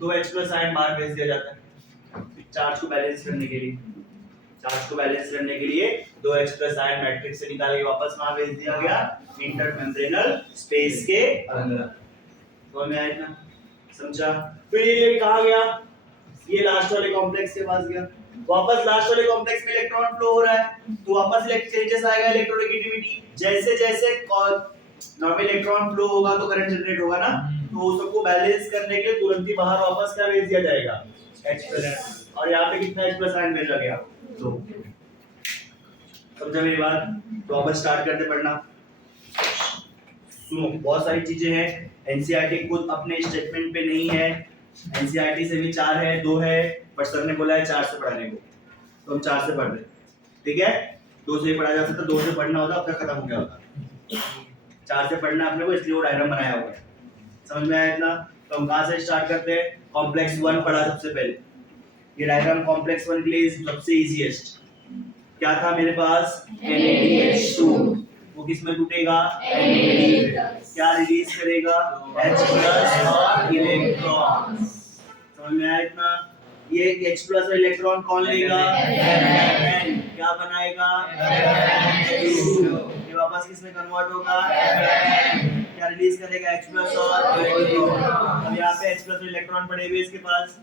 2H प्लस आयन बाहर भेज दिया जाता है चार्ज को बैलेंस करने के लिए। चार्ज को बैलेंस करने के लिए 2H प्लस आयन मैट्रिक्स से निकाल के वापस कहाँ भेज दिया गया? इंटरमेम्ब्रेनल स्पेस के अंदर। समझ में आया इतना? समझा? फिर ये कहाँ गया? ये लास्ट वाले कॉम्प्लेक्स के पास गया। वापस लास्ट वाले कॉम्प्लेक्स में इलेक्ट्रॉन फ्लो हो रहा है तो वापस चेंजेस आएगा इलेक्ट्रोनेगेटिविटी। जैसे जैसे नॉर्मल इलेक्ट्रॉन फ्लो होगा तो करंट जनरेट होगा ना, तो उस सबको बैलेंस करने के लिए तुरंत ही बाहर वापस क्या भेज दिया जाएगा? H plus. और यहाँ पे कितना H प्लस आयन भेजा गया? 2। समझा मेरी बात? तो वापस स्टार्ट करते पढ़ना। सुनो, बहुत सारी चीजें हैं। एनसीईआरटी खुद अपने स्टेटमेंट पे नहीं है। एनसीईआरटी से भी 4 है, 2 है, बट सर ने बोला है 4 से पढ़ाने को, तो हम 4 से पढ़ रहे हैं। ठीक है? 2 से ही पढ़ा जा सकता, 2 से पढ़ना होता अब तक खत्म हो गया होता। 4 से पढ़ना अपने को, इसलिए वो डायग्राम बनाया हुआ है। समझ में आया इतना? तो हम कहाँ से स्टार्ट करते हैं? कॉम्प्लेक्स 1 पढ़ा सबसे पहले। ये डायग्राम कॉम्प्लेक्स 1 के लिए सबसे इजीएस्ट। क्या था मेरे पास? NaDH2। वो किस में टूटेगा? Na। क्या रिलीज करेगा? H प्लस और इलेक्ट्रॉन। समझ में आया इतना? ये H प्लस और इलेक्ट्रॉन कौन लेगा? Fn। क्या बनाएगा? ये वापस किस में कन्वर्ट होगा? Fn। क्या रिलीज करेगा? H प्लस और इलेक्ट्रॉन। अब यहाँ पे H प्लस और इलेक्ट्रॉन पड़े हुए इसके पास।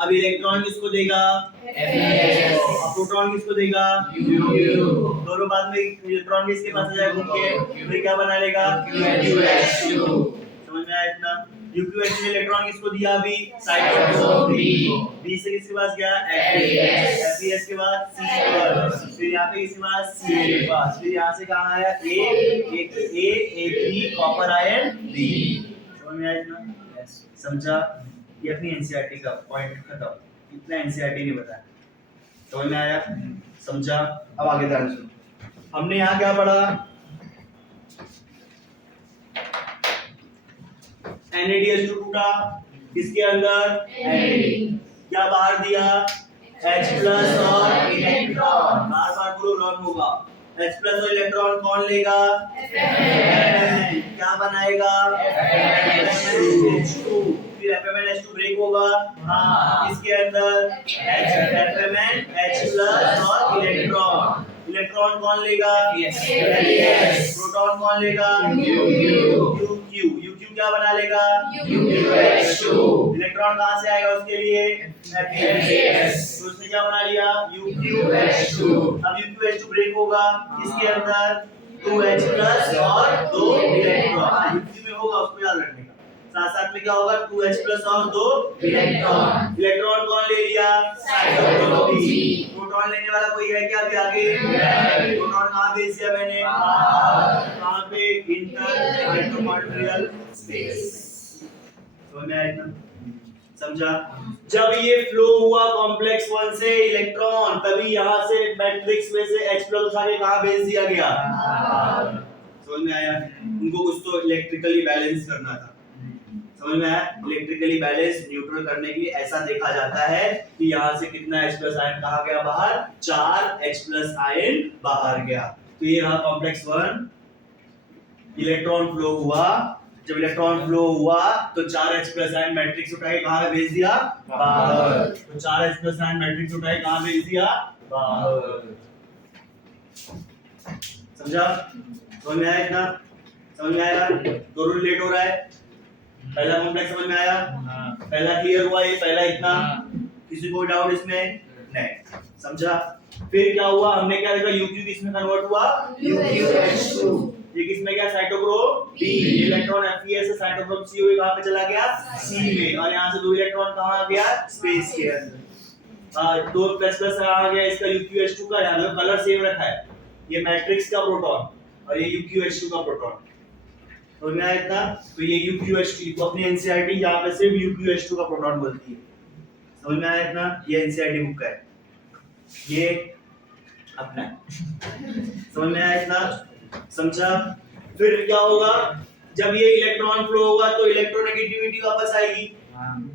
अब इलेक्ट्रॉन किसको देगा? FeS। अब प्रोटॉन किसको देगा? Q। दोनों बाद में इलेक्ट्रॉन भी इसके पास आ जाएगा घूम के, तो क्या बना लेगा? QH2। समझ में आया इतना? UqH ने इलेक्ट्रॉन किसको दिया? अभी साइटोक्रोम B से किसके पास गया? FeS के बाद C पर, फिर यहाँ पे किसके पास? C के पास, फिर यहाँ से कहाँ आया? एक B कॉपर आयन B। समझ में आया इतना? समझा? ये अपनी एनसीईआरटी का पॉइंट खत्म। इतना एनसीईआरटी नहीं बताया। समझ में आया? समझा? अब आगे ध्यान सुनो। हमने यहाँ क्या पढ़ा? NaDH2 टूटा, किसके अंदर? Na। क्या बाहर दिया? H प्लस और इलेक्ट्रॉन। बार बार बोलो, रॉन्ग होगा। H प्लस और इलेक्ट्रॉन कौन लेगा? Fn। क्या बनाएगा? FnH2। फिर FmNH2 H2 ब्रेक होगा हाँ इसके अंदर Fmn H+ और इलेक्ट्रॉन इलेक्ट्रॉन कौन लेगा प्रोटॉन कौन लेगा UQ क्या बना लेगा इलेक्ट्रॉन कहाँ से आएगा उसके लिए तो उसने क्या बना लिया UQH2 अब UQH2 ब्रेक होगा इसके अंदर 2H+ और 2 इलेक्ट्रॉन UQ में होगा उसको याद रखने का साथ साथ में क्या होगा 2H+ और 2 इलेक्ट्रॉन इलेक्ट्रॉन कौन ले लिया प्रोटॉन लेने वाला कोई है क्या अभी आगे प्रोटॉन कहाँ भेज दिया मैंने कहाँ पे इंटर माइटोकॉन्ड्रियल स्पेस समझ में आया इतना समझा जब ये फ्लो हुआ कॉम्प्लेक्स 1 से इलेक्ट्रॉन तभी यहाँ से मैट्रिक्स में से H+ उठा के कहाँ भेज दिया गया समझ में आया उनको कुछ तो इलेक्ट्रिकली बैलेंस करना था समझ में आया इलेक्ट्रिकली बैलेंस न्यूट्रल करने के लिए ऐसा देखा जाता है कि यहाँ से कितना H+ आयन कहाँ गया बाहर 4 H+ आयन बाहर गया तो ये रहा कॉम्प्लेक्स 1 इलेक्ट्रॉन फ्लो हुआ जब इलेक्ट्रॉन फ्लो हुआ तो 4 H+ आयन मैट्रिक्स उठा के कहाँ भेज दिया बाहर तो 4 H+ आयन मैट्रिक्स उठा के कहाँ भेज दिया बाहर समझा समझ में आया इतना समझ में आया दोनों रिलेट हो रहा है पहला कॉम्प्लेक्स समझ में आया पहला क्लियर हुआ ये पहला इतना किसी को डाउट इसमें नहीं समझा फिर क्या हुआ हमने क्या देखा UQ किसमें कन्वर्ट हुआ UQH2 ये किसमें गया साइटोक्रोम B इलेक्ट्रॉन Fe से साइटोक्रोम C हुए कहां पे चला गया C में और यहां से दो इलेक्ट्रॉन कहां आ गया स्पेस के अंदर दो प्लस आ गया इसका UQH2 का यहां पे कलर सेम रखा है ये मैट्रिक्स का प्रोटॉन और ये UQH2 का प्रोटॉन तो मैं इतना तो ये UQH2 तो अपनी एनसीईआरटी यहां पे सिर्फ UQH2 का प्रोटॉन बोलती है समझ में आया इतना ये एनसीईआरटी बुक है ये अपना समझ में आया इतना समझा फिर क्या होगा जब ये इलेक्ट्रॉन फ्लो होगा तो इलेक्ट्रोनेगेटिविटी वापस आएगी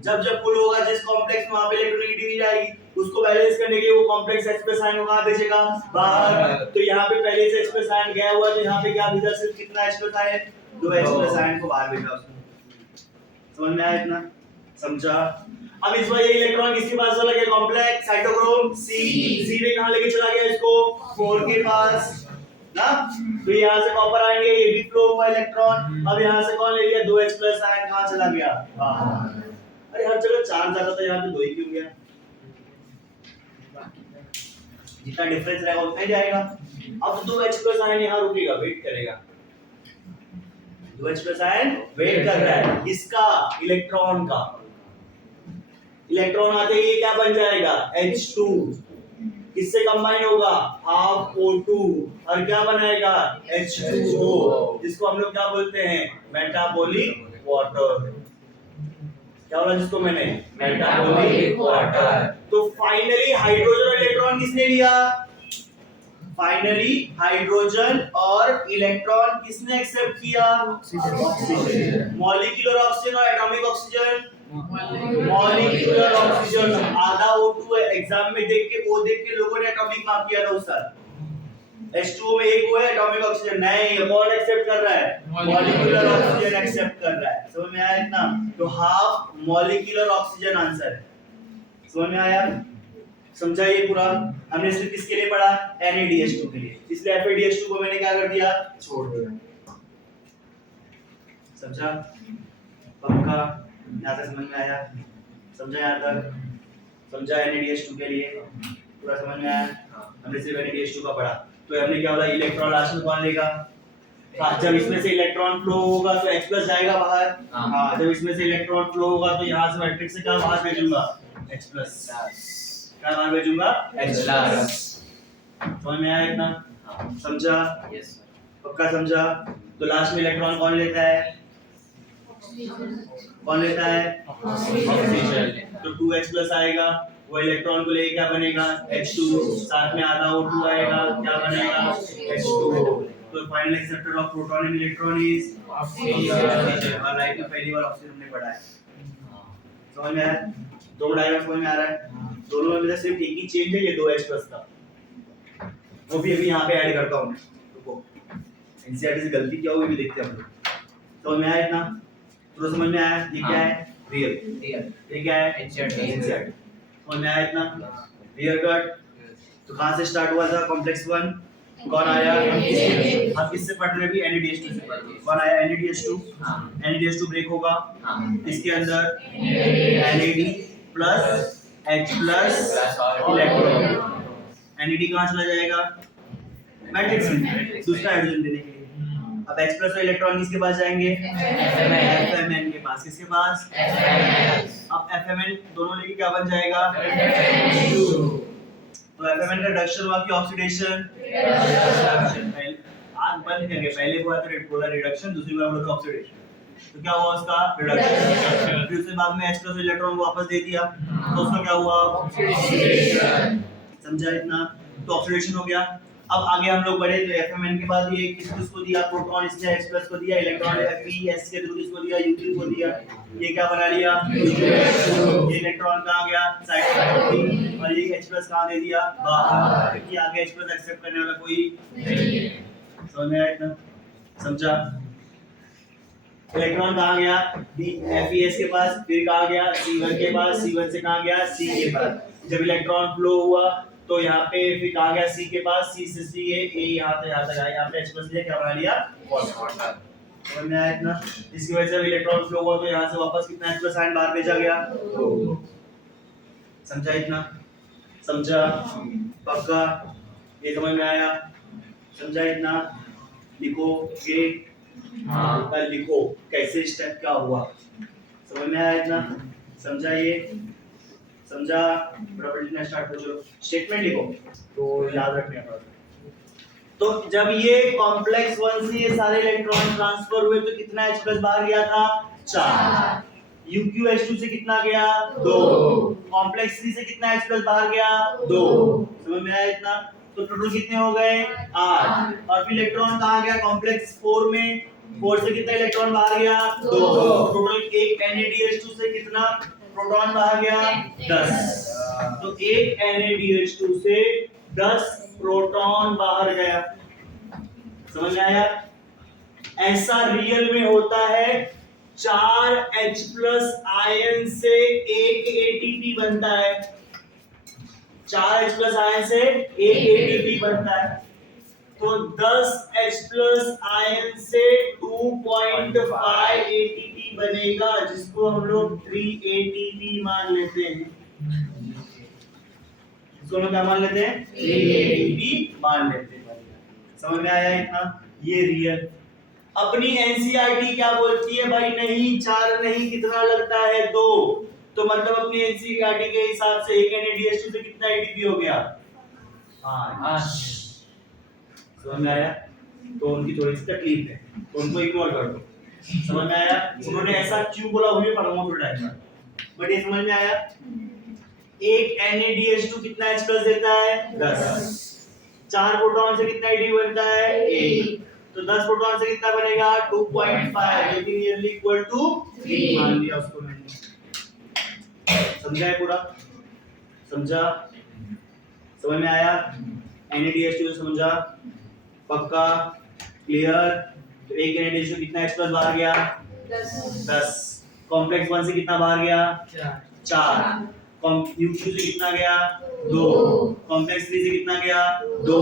जब फुल होगा जिस कॉम्प्लेक्स में वहां पे इलेक्ट्रोनेगेटिविटी आएगी उसको बैलेंस करने के लिए वो कॉम्प्लेक्स H+ आयन को कहां भेजेगा बाहर तो यहां पे पहले से H+ आयन गया हुआ तो यहां पे क्या भेजा सिर्फ कितना H+ आयन दो H+ आयन को बाहर भेजा उसने समझ में आया इतना समझा अब इस बार ये इलेक्ट्रॉन किसके पास चला गया कॉम्प्लेक्स साइटोक्रोम C में कहां लेके चला गया इसको 4 के पास ना तो यहां से कॉपर आएंगे ये भी फ्लो हुआ इलेक्ट्रॉन अब यहां से कौन ले लिया 2H+ आयन कहां चला गया बाहर अरे हर जगह चार्ज ज्यादा था यहां पे 2 ही क्यों गया जितना डिफरेंस रहेगा उतना ही जाएगा अब 2H+ आयन यहां रुकेगा वेट करेगा 2H+ आयन वेट कर रहा है इसका इलेक्ट्रॉन का इलेक्ट्रॉन आते ही क्या बन जाएगा H2 किससे कंबाइन होगा हाफ O2 और क्या बनाएगा H2O जिसको हम लोग क्या बोलते हैं मेटाबॉलिक वाटर क्या बोला जिसको मैंने मेटाबॉलिक वाटर तो फाइनली हाइड्रोजन और इलेक्ट्रॉन किसने लिया फाइनली हाइड्रोजन और इलेक्ट्रॉन किसने एक्सेप्ट किया मॉलिक्यूलर ऑक्सीजन और एटॉमिक ऑक्सीजन मॉलिक्यूलर ऑक्सीजन आधा O2 है एग्जाम में देख के O देख के लोगों ने एटॉमिक मार्क किया था उस साल H2O में एक वो है एटॉमिक ऑक्सीजन नहीं कौन एक्सेप्ट कर रहा है मॉलिक्यूलर ऑक्सीजन एक्सेप्ट कर रहा है समझ में आया इतना तो हाफ मॉलिक्यूलर ऑक्सीजन आंसर है समझ में आया समझा ये पूरा हमने सिर्फ किसके लिए पढ़ा NaDH2 के लिए इसलिए FADH2 को मैंने क्या कर दिया छोड़ दिया समझा पक्का यहाँ तक समझ में आया समझा यहाँ तक समझा NaDH2 के लिए पूरा समझ में आया हमने सिर्फ NaDH2 का पढ़ा तो हमने क्या बोला इलेक्ट्रॉन लास्ट में कौन लेगा जब इसमें से इलेक्ट्रॉन फ्लो होगा तो H+ जाएगा बाहर हाँ जब इसमें से इलेक्ट्रॉन फ्लो होगा तो यहाँ से मैट्रिक्स से क्या बाहर भेजूंगा H+ क्या बाहर भेजूंगा H+ समझ में आया इतना समझा यस पक्का समझा तो लास्ट में इलेक्ट्रॉन कौन लेता है कौन लेता है ऑक्सीजन तो 2H+ आएगा वो इलेक्ट्रॉन को लेके क्या बनेगा H2 साथ में आधा O2 आएगा क्या बनेगा H2O तो final acceptor of proton and electron is oxygen और लाइफ में पहली बार ऑक्सीजन हमने पढ़ा है समझ में आया दो डायग्राम समझ में आ रहा है दोनों में से सिर्फ एक ही चेंज है ये 2H+ का वो भी अभी यहाँ पे ऐड करता हूँ रुको एनसीईआरटी से गलती क्या होगी भी देखते हैं हम लोग समझ में आया इतना पूरा समझ में आया ये क्या है रियल। रियल ये क्या है? NCERT। NCERT। समझ में आया इतना? Real cut. तो कहाँ से स्टार्ट हुआ था कॉम्प्लेक्स वन? कौन आया? हम किससे पढ़ रहे हैं अभी? NADH2 से पढ़ रहे हैं। कौन आया? NADH2। हाँ NADH2 ब्रेक होगा हाँ इसके अंदर NAD plus H plus electron. NAD कहाँ चला जाएगा? मैट्रिक्स में दूसरा हाइड्रोजन देने के लिए। अब H प्लस और इलेक्ट्रॉन किसके पास जाएंगे? FMN के पास। किसके पास? अब FMN दोनों लेके क्या बन जाएगा? तो FMN का रिडक्शन हुआ कि ऑक्सीडेशन? रिडक्शन। पहले आग बंद करके पहले हुआ था पोलर रिडक्शन, दूसरी बार हुआ था ऑक्सीडेशन। तो क्या हुआ उसका? रिडक्शन। फिर उसके बाद में H प्लस इलेक्ट्रॉन को वापस दे दिया तो उसका क्या हुआ? ऑक्सीडेशन। समझा इतना? तो ऑक्सीडेशन हो गया। अब आगे हम लोग बढ़े तो FMN के बाद ये किसको दिया? प्रोटॉन, इसने H प्लस को दिया, इलेक्ट्रॉन Fe के थ्रू किसको दिया? U3 को दिया। ये क्या बना लिया? ये इलेक्ट्रॉन कहाँ गया? साइड। और ये H प्लस कहाँ दे दिया? बाहर। क्योंकि आगे H प्लस एक्सेप्ट करने वाला कोई नहीं। समझ में आया इतना? समझा? इलेक्ट्रॉन कहाँ गया? FeS के पास। फिर कहाँ गया? C1 के पास। C1 से कहाँ गया? C के पास। जब इलेक्ट्रॉन फ्लो हुआ तो यहाँ पे फिर कहाँ गया? C के पास। C से C A यहाँ से यहाँ तक आया। यहाँ पे H प्लस लिया, क्या बना लिया? फॉस्फोरस। समझ में आया इतना? इसकी वजह से इलेक्ट्रॉन फ्लो हुआ तो यहाँ से वापस कितना H प्लस आयन बाहर भेजा गया? 2। समझा इतना? समझा? पक्का? ये समझ में आया? समझा इतना? लिखो ये। हाँ कल लिखो कैसे स्टेप क्या हुआ। समझ में आया इतना? समझा ये? समझा? बराबर लिखना स्टार्ट करो। चलो स्टेटमेंट लिखो तो याद रखने का। तो जब ये कॉम्प्लेक्स वन से ये सारे इलेक्ट्रॉन ट्रांसफर हुए तो कितना H प्लस बाहर गया था? 4। UqH2 से कितना गया? 2। कॉम्प्लेक्स 3 से कितना H प्लस बाहर गया? 2। समझ में आया इतना? तो टोटल कितने हो गए? 8। और फिर इलेक्ट्रॉन कहाँ गया? कॉम्प्लेक्स 4 में। 4 से कितना इलेक्ट्रॉन बाहर गया? 2। टोटल एक NADH2 से कितना प्रोटॉन बाहर गया? 10। तो एक NADH2 से 10 प्रोटॉन बाहर गया। समझ में आया? ऐसा रियल में होता है। 4 H प्लस आयन से एक ATP बनता है। 4 H प्लस आयन से एक ATP बनता है। तो 10 H प्लस आयन से 2.5 ATP बनेगा, जिसको हम लोग 3 ATP मान लेते हैं। इसको हम क्या मान लेते हैं? 3 ATP मान लेते हैं। समझ में आया इतना? ये रियल। अपनी NCERT क्या बोलती है भाई? नहीं 4 नहीं, कितना लगता है? 2। तो मतलब अपनी NCERT के हिसाब से एक NADH2 से कितना ATP हो गया? 5। समझ में आया? तो उनकी थोड़ी सी तकलीफ है तो उनको इग्नोर कर दो। समझ में आया? उन्होंने ऐसा क्यों बोला हुए पढ़ाऊंगा थोड़ा टाइम में, बट ये समझ में आया? एक NADH2 कितना H प्लस देता है? 10। 4 प्रोटॉन से कितना ATP बनता है? 1। तो 10 प्रोटॉन से कितना बनेगा? 2.5, जो कि नियरली इक्वल टू 3 मान लिया उसको मैंने। समझा है पूरा? समझा? समझ में आया? NADH2 समझा? पक्का? क्लियर? तो एक NADH2 कितना H प्लस बाहर गया? 10। कॉम्प्लेक्स 1 से कितना बाहर गया? 4। UQ से कितना गया? 2। कॉम्प्लेक्स 3 से कितना गया? 2।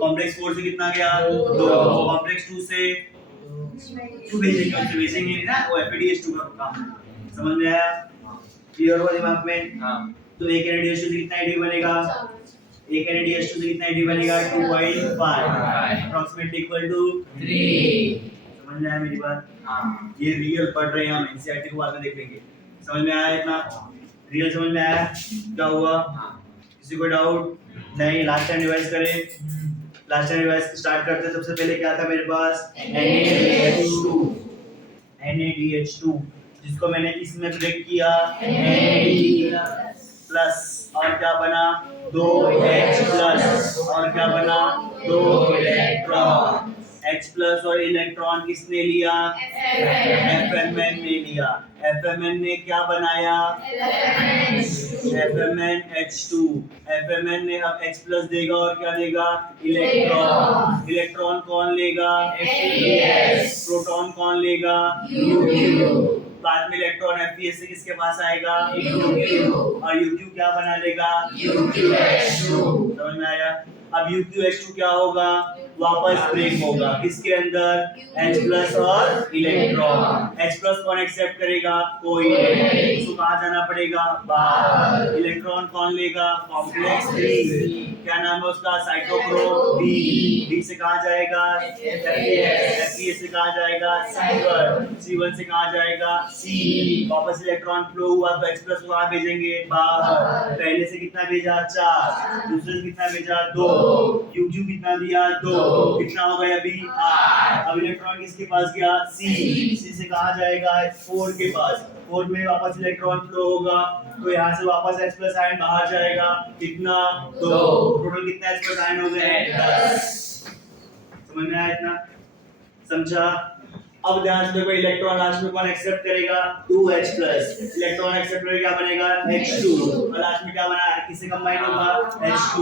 कॉम्प्लेक्स 4 से कितना गया? 2। कॉम्प्लेक्स 2 से क्यों भेजेंगे? उससे भेजेंगे नहीं ना, वो FADH2 का काम है। समझ में आया? क्लियर हुआ दिमाग में? हाँ। तो एक NADH2 से कितना ATP बनेगा? एक NADH2 से कितना ATP बनेगा? 2.5 अप्रॉक्सीमेटली इक्वल टू 3। समझ में आया मेरी बात? हाँ। ये रियल पढ़ रहे हैं हम, NCERT को बाद में देख लेंगे। समझ में आया इतना? रियल समझ में आया? क्या हुआ? किसी को डाउट? नहीं? लास्ट टाइम रिवाइज करें। लास्ट टाइम रिवाइज स्टार्ट करते सबसे पहले क्या था मेरे पास? NADH2 जिसको मैंने इसमें ब्रेक किया प्लस, और क्या बना? 2H प्लस, और क्या बना? 2 इलेक्ट्रॉन। H प्लस और इलेक्ट्रॉन किसने लिया? FMN ने लिया। FMN ने क्या बनाया? FMNH2। FMN ने अब H प्लस देगा और क्या देगा? इलेक्ट्रॉन। इलेक्ट्रॉन कौन लेगा? प्रोटॉन कौन लेगा? बाद में इलेक्ट्रॉन FeS से किसके पास आएगा UQ और UQ क्या बना लेगा UQH2 समझ में आया। अब UQH2 क्या होगा वापस ब्रेक होगा किसके अंदर H प्लस और इलेक्ट्रॉन H प्लस कौन एक्सेप्ट करेगा कोई नहीं उसको कहाँ जाना पड़ेगा बाहर इलेक्ट्रॉन कौन लेगा कॉम्प्लेक्स 3 क्या नाम है उसका साइटोक्रोम B से कहाँ जाएगा FeS से कहाँ जाएगा C1 से कहाँ जाएगा C वापस इलेक्ट्रॉन फ्लो हुआ तो H प्लस को कहाँ भेजेंगे बाहर पहले से कितना भेजा 4 दूसरे से कितना भेजा 2 UQ कितना दिया 2 कितना हो गया अभी 8 अब इलेक्ट्रॉन किसके पास गया C से कहाँ जाएगा 4 के पास 4 में वापस इलेक्ट्रॉन फ्लो होगा तो यहाँ से वापस H प्लस आयन बाहर जाएगा कितना 2 टोटल कितना H प्लस आयन हो गए 10 समझ में आया इतना समझा। अब ध्यान से देखो इलेक्ट्रॉन लास्ट में कौन एक्सेप्ट करेगा 2H प्लस इलेक्ट्रॉन एक्सेप्ट करेगा क्या बनेगा H2 और लास्ट में क्या बना किससे कंबाइन होगा H2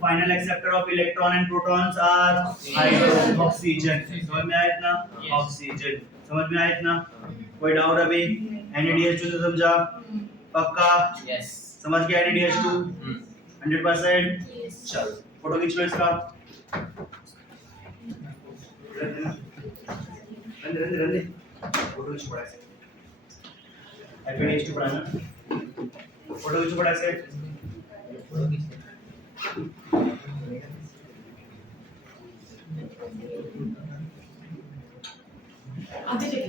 final acceptor of electron and protons are hydrogen oxygen समझ में आया इतना ऑक्सीजन समझ में आया इतना कोई डाउट अभी NADH2 से समझा पक्का यस समझ गया NADH2 100% चल फोटो खींच लो इसका रंदे फोटो खींच पड़ा से NADH2 पढ़ाना फोटो खींच पड़ा से आगे चलिए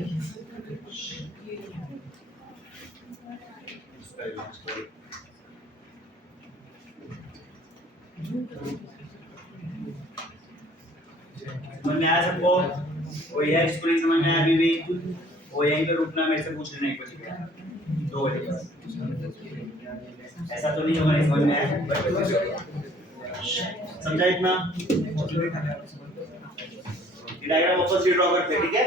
समझ में आया सबको कोई है इसको नहीं समझ में आया अभी भी वो यहीं पे रुकना मेरे से पूछ लेना एक बजे 2 बजे ऐसा तो नहीं होगा नहीं समझ में आया समझा इतना ये डायग्राम वापस से ड्रॉ करते हैं ठीक है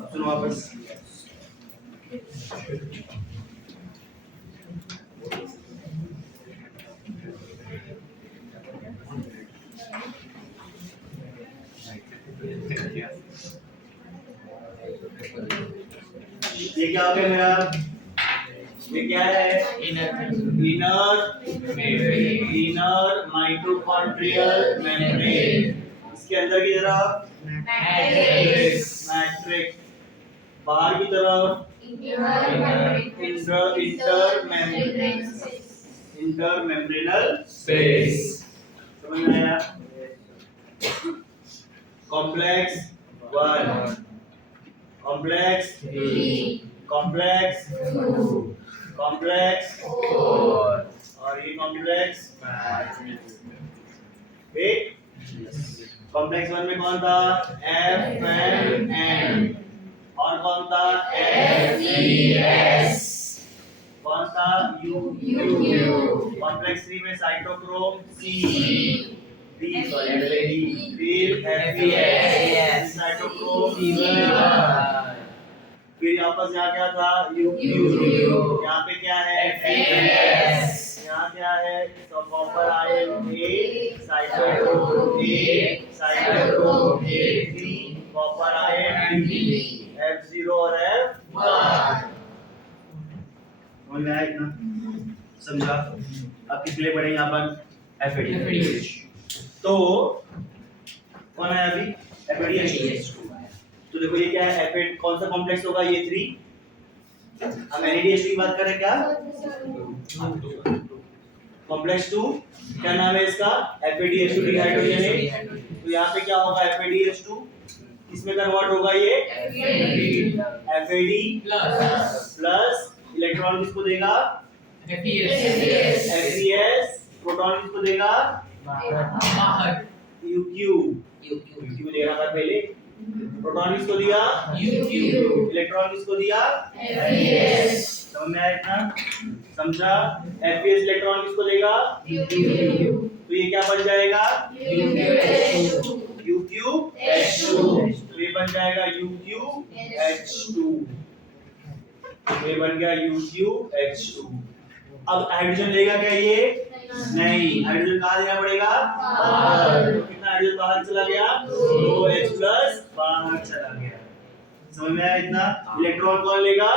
अब सुनो वापस ये क्या हो गया मेरा ये क्या है इनर माइटोकॉन्ड्रियल मेम्ब्रेन इसके अंदर की तरफ मैट्रिक्स बाहर की तरफ इंटर मेम्ब्रेनल स्पेस समझ में आया कॉम्प्लेक्स 1 कॉम्प्लेक्स 3 कॉम्प्लेक्स 2 कॉम्प्लेक्स 4 और ये कॉम्प्लेक्स 5 ठीक कॉम्प्लेक्स 1 में कौन था FNN और कौन था FES कौन था UQ कॉम्प्लेक्स 3 में साइटोक्रोम C D फिर FES साइटोक्रोम फिर यहाँ पर यहाँ क्या था UQ यहाँ पे क्या है FES यहाँ क्या है तो copper ion A cytochrome A3 copper ion B F0 और F1 समझ में आया इतना समझा अब किस लिए पढ़ेंगे यहाँ पर FADH तो कौन है अभी FADH2 तो देखो ये क्या है FAD कौन सा कॉम्प्लेक्स होगा ये 3 हम NADH की बात करें क्या कॉम्प्लेक्स 2 क्या नाम है इसका FADH2 डिहाइड्रोजनेट तो यहाँ पे क्या होगा FADH2 इसमें कन्वर्ट होगा ये FAD प्लस इलेक्ट्रॉन किसको देगा FES प्रोटॉन किसको देगा UQ देना था पहले प्रोटॉन किसको दिया इलेक्ट्रॉन किसको दिया समझ में आया इतना समझा FES इलेक्ट्रॉन किसको देगा तो ये क्या बन जाएगा UQH2 तो ये बन जाएगा UqH2, ये बन गया UqH2। अब हाइड्रोजन लेगा क्या ये? नहीं, हाइड्रोजन कहाँ देना पड़ेगा? बाहर। तो कितना हाइड्रोजन बाहर चला गया? 2H प्लस बाहर चला गया। समझ में आया इतना? इलेक्ट्रॉन कौन लेगा?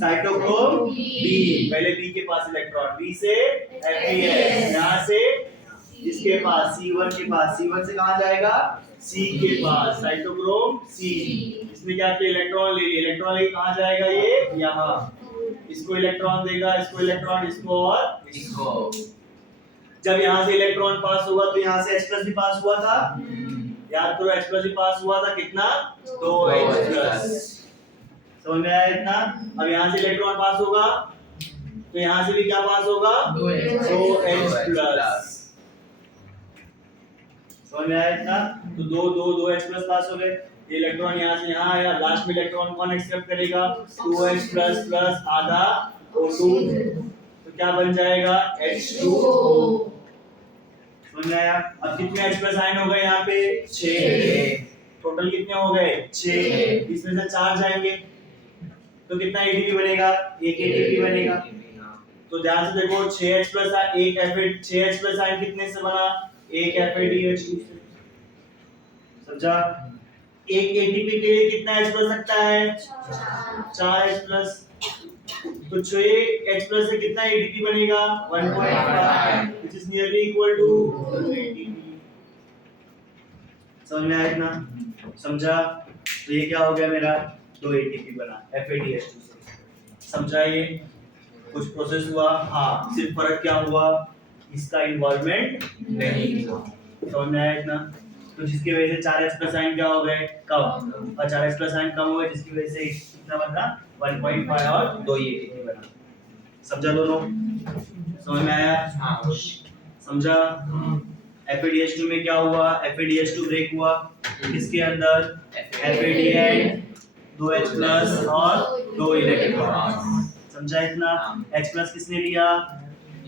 साइटोक्रोम बी, पहले बी के पास इलेक्ट्रॉन, बी से Fe, यहाँ से इसके पास C1 के पास, C1 से कहाँ जाएगा? C के पास, साइटोक्रोम C। इसमें क्या किया? इलेक्ट्रॉन ले लिया, इलेक्ट्रॉन लेके कहाँ जाएगा ये? यहाँ। इसको इलेक्ट्रॉन देगा, इसको इलेक्ट्रॉन, इसको और इसको। जब यहाँ से इलेक्ट्रॉन पास होगा तो यहाँ से H+ भी पास हुआ था। याद करो, H+ भी पास हुआ था, कितना? 2H+। समझ में आया इतना? अब यहाँ से इलेक्ट्रॉन पास होगा तो यहाँ से भी क्या पास होगा? 2H+। समझ में आया इतना? तो 2H+ पास हो गए। ये इलेक्ट्रॉन यहाँ से यहाँ आया, लास्ट में इलेक्ट्रॉन कौन एक्सेप्ट करेगा? 2H++ प्लस आधा O2, तो क्या बन जाएगा? H2O। समझ में आया? अब कितने H+ आयन हो गए यहाँ पे? 6। टोटल कितने हो गए? 6। इसमें से 4 जाएंगे तो कितना ATP बनेगा? 1 ATP बनेगा। तो ध्यान से देखो, 6H+ एक F 6H+ आयन कितने से बना? एक FADH2 से। समझा? एक ATP के लिए कितना H+ लगता है? 4H+। तो 6H+ से कितना ATP बनेगा? 1.5, which is nearly equal to 2 ATP। समझ में आया इतना? समझा? तो ये क्या हो गया मेरा? 2 ATP बना FADH2 से। समझा? ये कुछ प्रोसेस हुआ, हाँ, सिर्फ फर्क क्या हुआ? इसका इन्वॉल्वमेंट नहीं था। समझ में आया इतना? तो जिसकी वजह से 4H+ आयन क्या हो गए? कम, और 4H+ आयन कम हो गए, जिसकी वजह से कितना बना? 1.5 और 2 ATP बना। समझा दोनों? समझ में आया? हाँ। समझा? FADH2 में क्या हुआ? FADH2 ब्रेक हुआ, किसके अंदर? FADH, 2H+ और 2 इलेक्ट्रॉन। समझा इतना? H+ किसने लिया?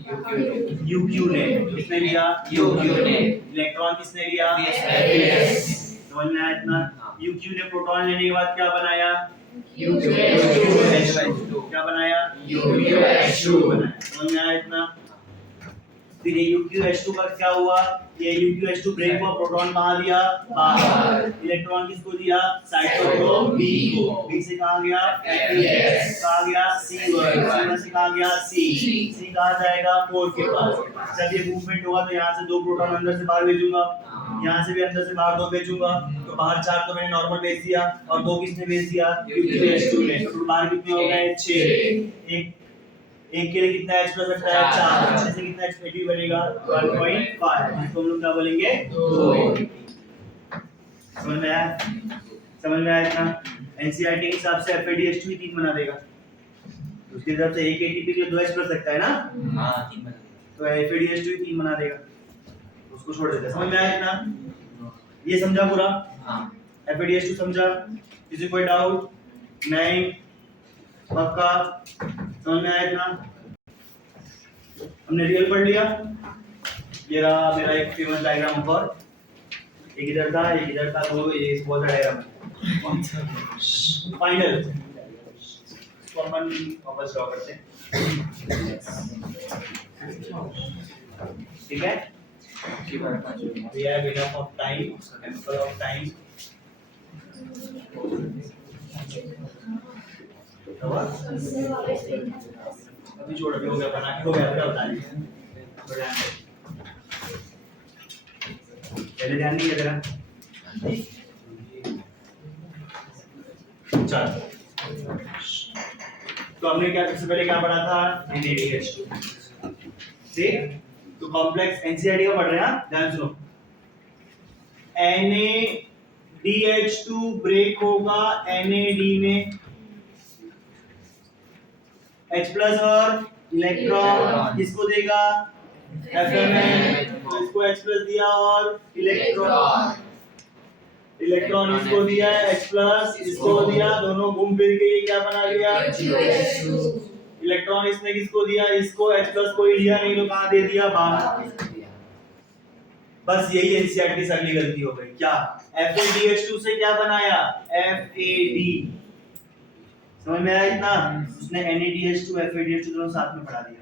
UQ ने। किसने लिया? UQ ने। इलेक्ट्रॉन किसने लिया? FAS। समझ में आया इतना? UQ ने प्रोटॉन लेने के बाद क्या बनाया? UQH2। क्या बनाया? UQH2 बनाया। समझ में आया इतना? फिर ये UQH2 का क्या हुआ? ये UQH2 ब्रेक हुआ, प्रोटॉन कहाँ दिया? बाहर। इलेक्ट्रॉन किसको दिया? साइटोक्रोम B को। B से कहाँ गया? FAS। कहाँ गया? C1। C1 से कहाँ गया? C। C कहाँ जाएगा? 4 के पास। जब ये मूवमेंट होगा तो यहाँ से 2 प्रोटॉन अंदर से बाहर भेजूंगा, यहाँ से भी अंदर से बाहर 2 भेजूंगा, तो बाहर 4 तो मैंने नॉर्मल भेज दिया, और 2 किसने भेज दिया? UQH2 ने। तो बाहर कितने हो गए? 6। एक के लिए कितना H+ लगता है? 4। 6 से कितना ATP बनेगा? 1.5, इसको हम लोग क्या बोलेंगे? 2 ATP। समझ में आया? समझ में आया इतना? NCERT के हिसाब से FADH2 ही 3 बना देगा, उसके हिसाब से एक ATP के लिए 2H+ लगता है ना? हाँ, 3 बना देगा। तो FADH2 ही 3 बना देगा, उसको छोड़ देते हैं। समझ में आया इतना? ये समझा पूरा? हाँ। FADH2 समझा? किसी कोई डाउट? नहीं? पक्का? समझ में आया इतना? हमने रियल पढ़ लिया। ये रहा मेरा एक फेमस डायग्राम पर, एक इधर था, एक इधर था, तो ये बहुत बड़ा डायग्राम फाइनल इसको अपन वापस ड्रॉ करते हैं। ठीक है? We have enough of time, ample of time. अभी छोड़, अभी हो गया, बना के हो गया, बता दीजिए। पहले ध्यान नहीं दिया चल। तो हमने क्या सबसे पहले क्या पढ़ा था? NADH2। ठीक? तो कॉम्प्लेक्स NCERT का पढ़ रहे हैं, ध्यान सुनो। NADH2 ब्रेक होगा NAD में, H+ और इलेक्ट्रॉन किसको देगा? FMN। तो इसको H+ दिया और इलेक्ट्रॉन इसको दिया, H+ इसको दिया, दोनों घूम फिर के ये क्या बना लिया? इलेक्ट्रॉन इसने किसको दिया? इसको। H+ कोई लिया नहीं तो कहाँ दे दिया? बाहर। बस यही एनसीईआरटी की अगली गलती हो गई। क्या FADH2 से क्या बनाया? FAD। समझ में आया इतना? उसने NADH2 FADH2 दोनों साथ में पढ़ा दिया।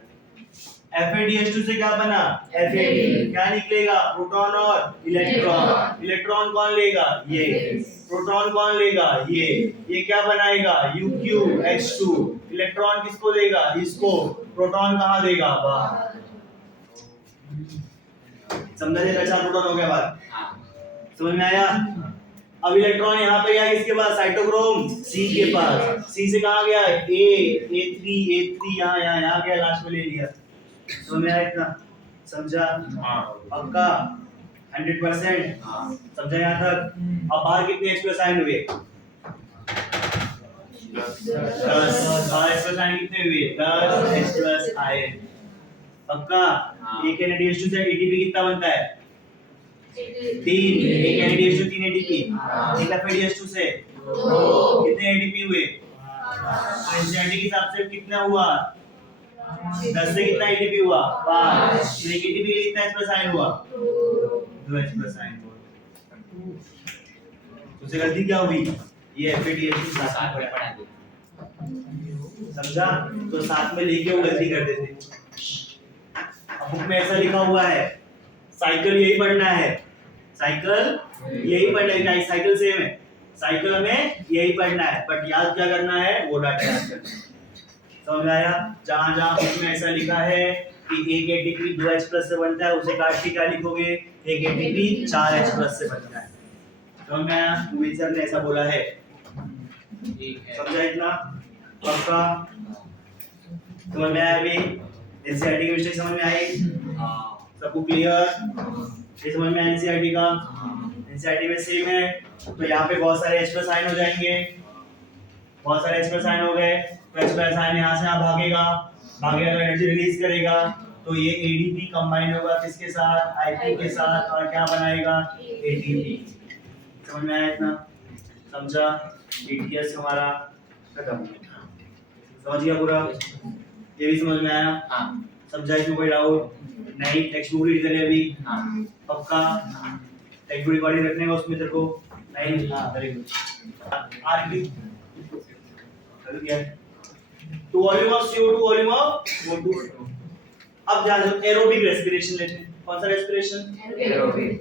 FADH2 से क्या बना? FAD। क्या निकलेगा? प्रोटॉन और इलेक्ट्रॉन। इलेक्ट्रॉन कौन लेगा? ये। प्रोटॉन कौन लेगा? ये क्या बनाएगा? UqH2। इलेक्ट्रॉन किसको देगा? इसको। प्रोटॉन कहाँ देगा? बाहर। समझा? ये चार प्रोटॉन हो गया बाहर। समझ में आया? अब इलेक्ट्रॉन यहाँ पे गया किसके पास? साइटोक्रोम C के पास। C से कहाँ गया? A3 यहाँ गया, लास्ट में ले लिया। समझ में आया इतना? समझा? पक्का 100%? समझा यहाँ तक? अब बाहर कितने H+ आयन हुए? 10। बाहर H+ आयन कितने हुए? 10 H+ आयन। पक्का? एक NADH2 से ATP कितना बनता है? 3। एक NADH2 3 ATP। एक FADH2 से 2। कितने ATP हुए? एनसीईआरटी के हिसाब से कितना हुआ? 10 से कितना ATP हुआ? 5। एक ATP के लिए कितना H+ आयन हुआ? 2 H+ आयन हुआ। तो से गलती क्या हुई? ये FADH2 साथ में पढ़ा दिया। समझा? तो साथ में लेके वो गलती कर देते। अब बुक में ऐसा लिखा हुआ है, साइकिल यही पढ़ना है। साइकिल यही पढ़ना है। साइकिल सेम है। साइकिल हमें यही पढ़ना है, बट याद क्या करना है? वो डाटा याद करना है। समझ आया? जहां जहां बुक में ऐसा लिखा है कि एक एटीपी 2 H+ से बनता है, उसे काट के क्या लिखोगे? एक एटीपी 4 H+ से बनता है। समझ में आया? मूवी सर ने ऐसा बोला है। समझा इतना? पक्का? समझ में आया? अभी एनसीईआरटी की मिस्टेक समझ में आई? सबको क्लियर? ये समझ में आया एनसीईआरटी का? एनसीईआरटी में सेम है। तो यहाँ पे बहुत सारे H+ आयन हो जाएंगे। बहुत सारे H+ आयन हो गए, तो H+ आयन यहाँ से यहाँ भागेगा तो एनर्जी रिलीज करेगा। तो ये ADP कंबाइन होगा किसके साथ? IQ के साथ, और क्या बनाएगा? ATP। समझ में आया इतना? समझा? ATS हमारा खत्म हो गया। समझ गया पूरा? ये भी समझ में आया? समझा? इसमें कोई डाउट नहीं? टेक्स्ट बुक रीड करें अभी? पक्का? टेक्स्ट बुक रिकॉर्डिंग रखने का उसमें तेरे को? नहीं? Very good. आरकी चल गया। तो volume of CO2, volume of O2। अब ध्यान दो, एरोबिक रेस्पिरेशन लेते हैं। कौन सा रेस्पिरेशन? एरोबिक।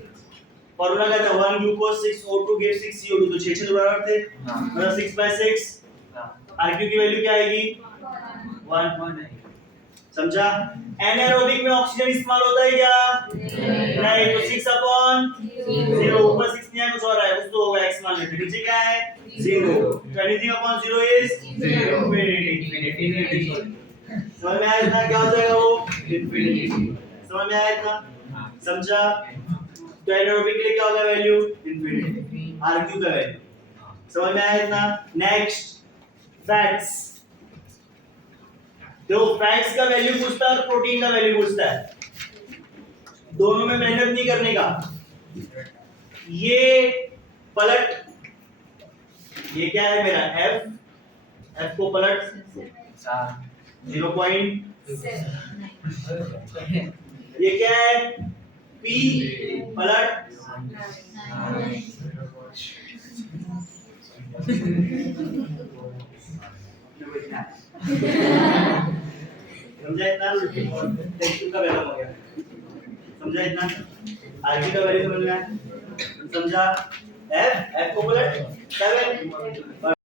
फॉर्मूला क्या था? 1 ग्लूकोज 6 O2 गिव 6 CO2। तो 6 बराबर थे, मतलब 6/6। RQ की वैल्यू क्या आएगी? 1। समझा? एनारोबिक में ऑक्सीजन इस्तेमाल होता है क्या? नहीं। तो 6/0। ऊपर 6 नहीं है, कुछ और है, कुछ तो होगा, x मान लेते हैं। नीचे क्या है? 0। तो एनीथिंग अपॉन 0 इज 0। इंफिनिटी। समझ में आया इतना? क्या हो जाएगा वो? इंफिनिटी। समझ में आया इतना? समझा? तो एनारोबिक के लिए क्या होगा वैल्यू? इंफिनिटी। RQ का वैल्यू। समझ में आया इतना? Next fats. देखो, फैट्स का वैल्यू पूछता है और प्रोटीन का वैल्यू पूछता है। दोनों में मेहनत नहीं करने का। ये पलट, ये क्या है मेरा? F को पलट 0.7। ये क्या है? P पलट समझा इतना? टेक्स्ट का वैल्यू हो गया। समझा इतना? RQ का वैल्यू समझ में आया? समझा? F को पलट 7